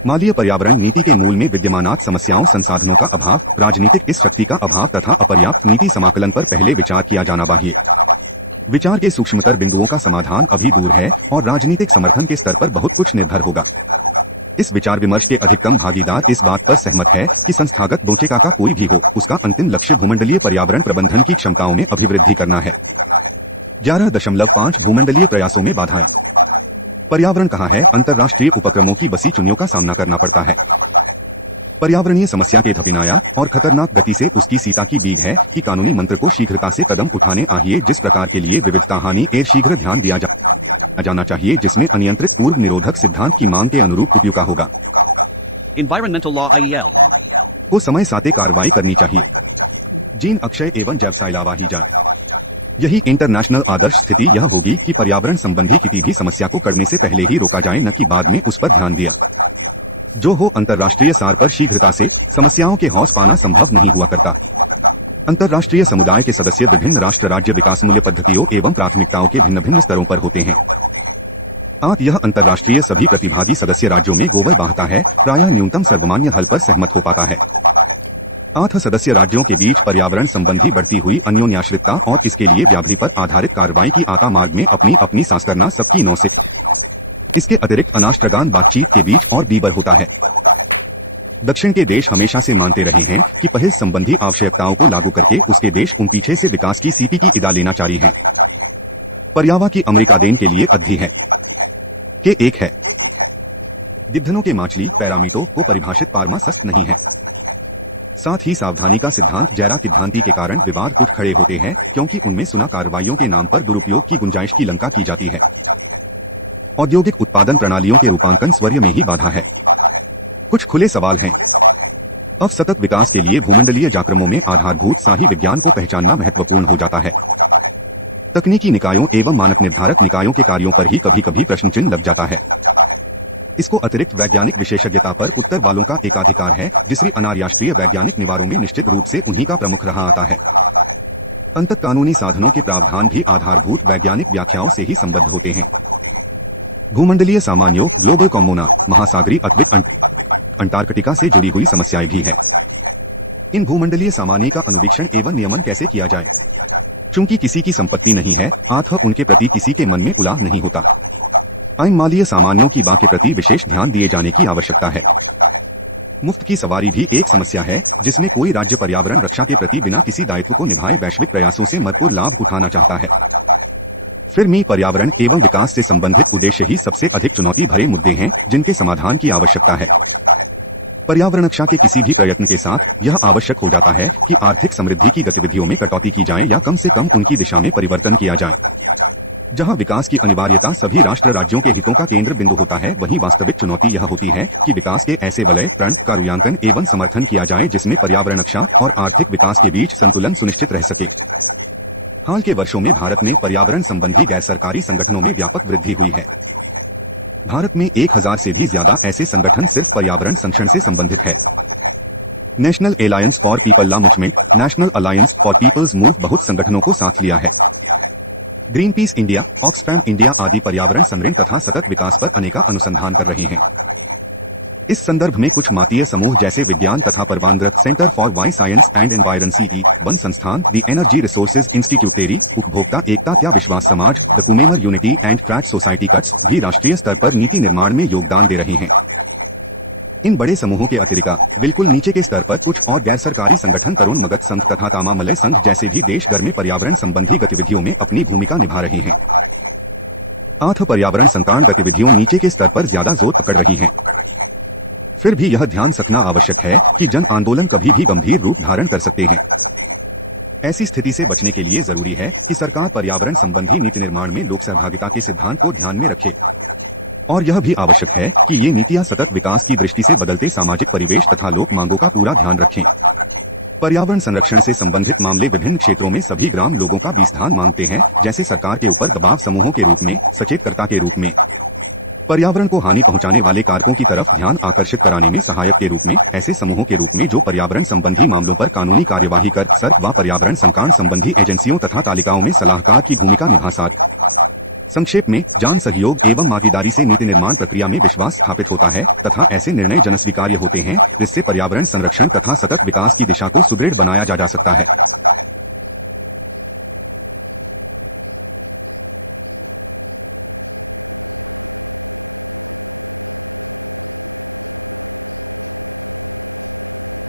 मालीय पर्यावरण नीति के मूल में विद्यमानात समस्याओं, संसाधनों का अभाव, राजनीतिक इस शक्ति का अभाव तथा अपर्याप्त नीति समाकलन पर पहले विचार किया जाना चाहिए। विचार के सूक्ष्मतर बिंदुओं का समाधान अभी दूर है और राजनीतिक समर्थन के स्तर पर बहुत कुछ निर्भर होगा। इस विचार विमर्श के अधिकतम भागीदार इस बात पर सहमत है कि संस्थागत दोचेका का कोई भी हो, उसका अंतिम लक्ष्य भूमंडलीय पर्यावरण प्रबंधन की क्षमताओं में अभिवृद्धि करना है। 11.5 भूमंडलीय प्रयासों में बाधाएं। पर्यावरण कहाँ है? अंतर्राष्ट्रीय उपक्रमों की बसी चुनियों का सामना करना पड़ता है। पर्यावरणीय समस्या के धपिनाया और खतरनाक गति से उसकी सीता की बीग है कि कानूनी मंत्र को शीघ्रता से कदम उठाने आइए, जिस प्रकार के लिए विविधता हानि ए शीघ्र ध्यान दिया जाना चाहिए, जिसमें अनियंत्रित पूर्व निरोधक सिद्धांत की मांग के अनुरूप उपयुक्त होगा। Environmental Law IEL को समय साथे कार्रवाई करनी चाहिए। जीन अक्षय एवं जैवसाइलावा ही जाए। यही इंटरनेशनल आदर्श स्थिति यह होगी कि पर्यावरण संबंधी किसी भी समस्या को करने से पहले ही रोका जाए, न कि बाद में उस पर ध्यान दिया जो हो। अंतर्राष्ट्रीय सार पर शीघ्रता से समस्याओं के हौस पाना संभव नहीं हुआ करता। अंतर्राष्ट्रीय समुदाय के सदस्य विभिन्न राष्ट्र राज्य विकास मूल्य पद्धतियों एवं प्राथमिकताओं के भिन्न भिन्न स्तरों पर होते हैं। यह अंतर्राष्ट्रीय सभी प्रतिभागी सदस्य राज्यों में गोबर बाहता है, प्रायः न्यूनतम सर्वमान्य हल पर सहमत हो पाता है। सदस्य राज्यों के बीच पर्यावरण संबंधी बढ़ती हुई अन्योन्याश्रितता और इसके लिए व्याधि पर आधारित कार्रवाई की मार्ग में अपनी अपनी सांस करना सबकी नौसिक। इसके अतिरिक्त अनाष्ट्रगान बातचीत के बीच और बीबर होता है। दक्षिण के देश हमेशा से मानते रहे हैं कि पहल संबंधी आवश्यकताओं को लागू करके उसके देश उन पीछे से विकास की सीटी की इदा लेना चाह रही हैं। पर्यावा की अमेरिका देन के लिए अद्धि है के एक है। गिद्धनों के माचली पैरामीटो को परिभाषित पारमा सस्त नहीं है। साथ ही सावधानी का सिद्धांत जैरा सिद्धांति के कारण विवाद उठ खड़े होते हैं, क्योंकि उनमें सुना कार्रवाइयों के नाम पर दुरुपयोग की गुंजाइश की लंका की जाती है। औद्योगिक उत्पादन प्रणालियों के रूपांकन स्वर्य में ही बाधा है। कुछ खुले सवाल हैं। अब सतत विकास के लिए भूमंडलीय जाक्रमों में आधारभूत साही विज्ञान को पहचानना महत्वपूर्ण हो जाता है। तकनीकी निकायों एवं मानक निर्धारक निकायों के कार्यों पर ही कभी कभी प्रश्न चिन्ह लग जाता है। इसको अतिरिक्त वैज्ञानिक विशेषज्ञता पर उत्तर वालों का एकाधिकार है, जिसरी अनार्याष्ट्रीय वैज्ञानिक निवारों में निश्चित रूप से उन्हीं का प्रमुख रहा आता है। अंतत कानूनी साधनों के प्रावधान भी आधारभूत वैज्ञानिक व्याख्याओं से ही संबद्ध होते हैं। भूमंडलीय सामान्यों ग्लोबल कॉमोना महासागरी अत्विक अंटार्कटिका से जुड़ी हुई समस्याएं भी है। इन भूमंडलीय सामान्य का अनुवीक्षण एवं नियमन कैसे किया जाए? चूंकि किसी की संपत्ति नहीं है, उनके प्रति किसी के मन में उलाह नहीं होता। मालीय सामान्यों की बात के प्रति विशेष ध्यान दिए जाने की आवश्यकता है। मुफ्त की सवारी भी एक समस्या है, जिसमें कोई राज्य पर्यावरण रक्षा के प्रति बिना किसी दायित्व को निभाए वैश्विक प्रयासों से मदपुर लाभ उठाना चाहता है। फिर भी पर्यावरण एवं विकास से संबंधित उद्देश्य ही सबसे अधिक चुनौती भरे मुद्दे हैं, जिनके समाधान की आवश्यकता है। पर्यावरण रक्षा के किसी भी प्रयत्न के साथ यह आवश्यक हो जाता है कि आर्थिक समृद्धि की गतिविधियों में कटौती की जाए या कम से कम उनकी दिशा में परिवर्तन किया जाए। जहां विकास की अनिवार्यता सभी राष्ट्र राज्यों के हितों का केंद्र बिंदु होता है, वहीं वास्तविक चुनौती यह होती है कि विकास के ऐसे वलय प्रण का कार्यान्वयन एवं समर्थन किया जाए जिसमें पर्यावरण रक्षा और आर्थिक विकास के बीच संतुलन सुनिश्चित रह सके। हाल के वर्षों में भारत में पर्यावरण संबंधी गैर सरकारी संगठनों में व्यापक वृद्धि हुई है। भारत में 1000 से भी ज्यादा ऐसे संगठन सिर्फ पर्यावरण संरक्षण से संबंधित है। नेशनल अलायंस फॉर पीपल ला Movement, National Alliance for People's Move बहुत संगठनों को साथ लिया है। Greenpeace India, Oxfam India आदि पर्यावरण संरक्षण तथा सतत विकास पर अनेका अनुसंधान कर रहे हैं। इस संदर्भ में कुछ मातीय समूह जैसे विज्ञान तथा परवानग्रत सेंटर फॉर वाई साइंस एंड एनवायरन CE, वन संस्थान, द एनर्जी रिसोर्सेज इंस्टीट्यूटेरी, उपभोक्ता एकता त्या विश्वास समाज, the consumer unity and trade society CUTS भी राष्ट्रीय स्तर पर नीति निर्माण में योगदान दे रहे हैं। इन बड़े समूहों के अतिरिक्त बिल्कुल नीचे के स्तर पर कुछ और गैर सरकारी संगठन तरुण मगध संघ तथा तामा मलय संघ जैसे भी देश भर में पर्यावरण संबंधी गतिविधियों में अपनी भूमिका निभा रहे हैं। पर्यावरण संतान गतिविधियों नीचे के स्तर पर ज्यादा जोर पकड़ रही हैं। फिर भी यह ध्यान रखना आवश्यक है कि जन आंदोलन कभी भी गंभीर रूप धारण कर सकते हैं। ऐसी स्थिति से बचने के लिए जरूरी है कि सरकार पर्यावरण संबंधी नीति निर्माण में लोक सहभागिता के सिद्धांत को ध्यान में रखे, और यह भी आवश्यक है कि ये नीतियां सतत विकास की दृष्टि से बदलते सामाजिक परिवेश तथा लोक मांगों का पूरा ध्यान रखें। पर्यावरण संरक्षण से संबंधित मामले विभिन्न क्षेत्रों में सभी ग्राम लोगों का विस्थान मांगते हैं, जैसे सरकार के ऊपर दबाव समूहों के रूप में, सचेतकर्ता के रूप में, पर्यावरण को हानि पहुंचाने वाले कारकों की तरफ ध्यान आकर्षित कराने में सहायक के रूप में, ऐसे समूहों के रूप में जो पर्यावरण संबंधी मामलों पर कानूनी कार्यवाही कर सर्क व पर्यावरण संकान संबंधी एजेंसियों तथा तालिकाओं में सलाहकार की भूमिका निभा सकते। संक्षेप में, जान सहयोग एवं भागीदारी से नीति निर्माण प्रक्रिया में विश्वास स्थापित होता है तथा ऐसे निर्णय जनस्वीकार्य होते हैं, जिससे पर्यावरण संरक्षण तथा सतत विकास की दिशा को सुदृढ़ बनाया जा सकता है।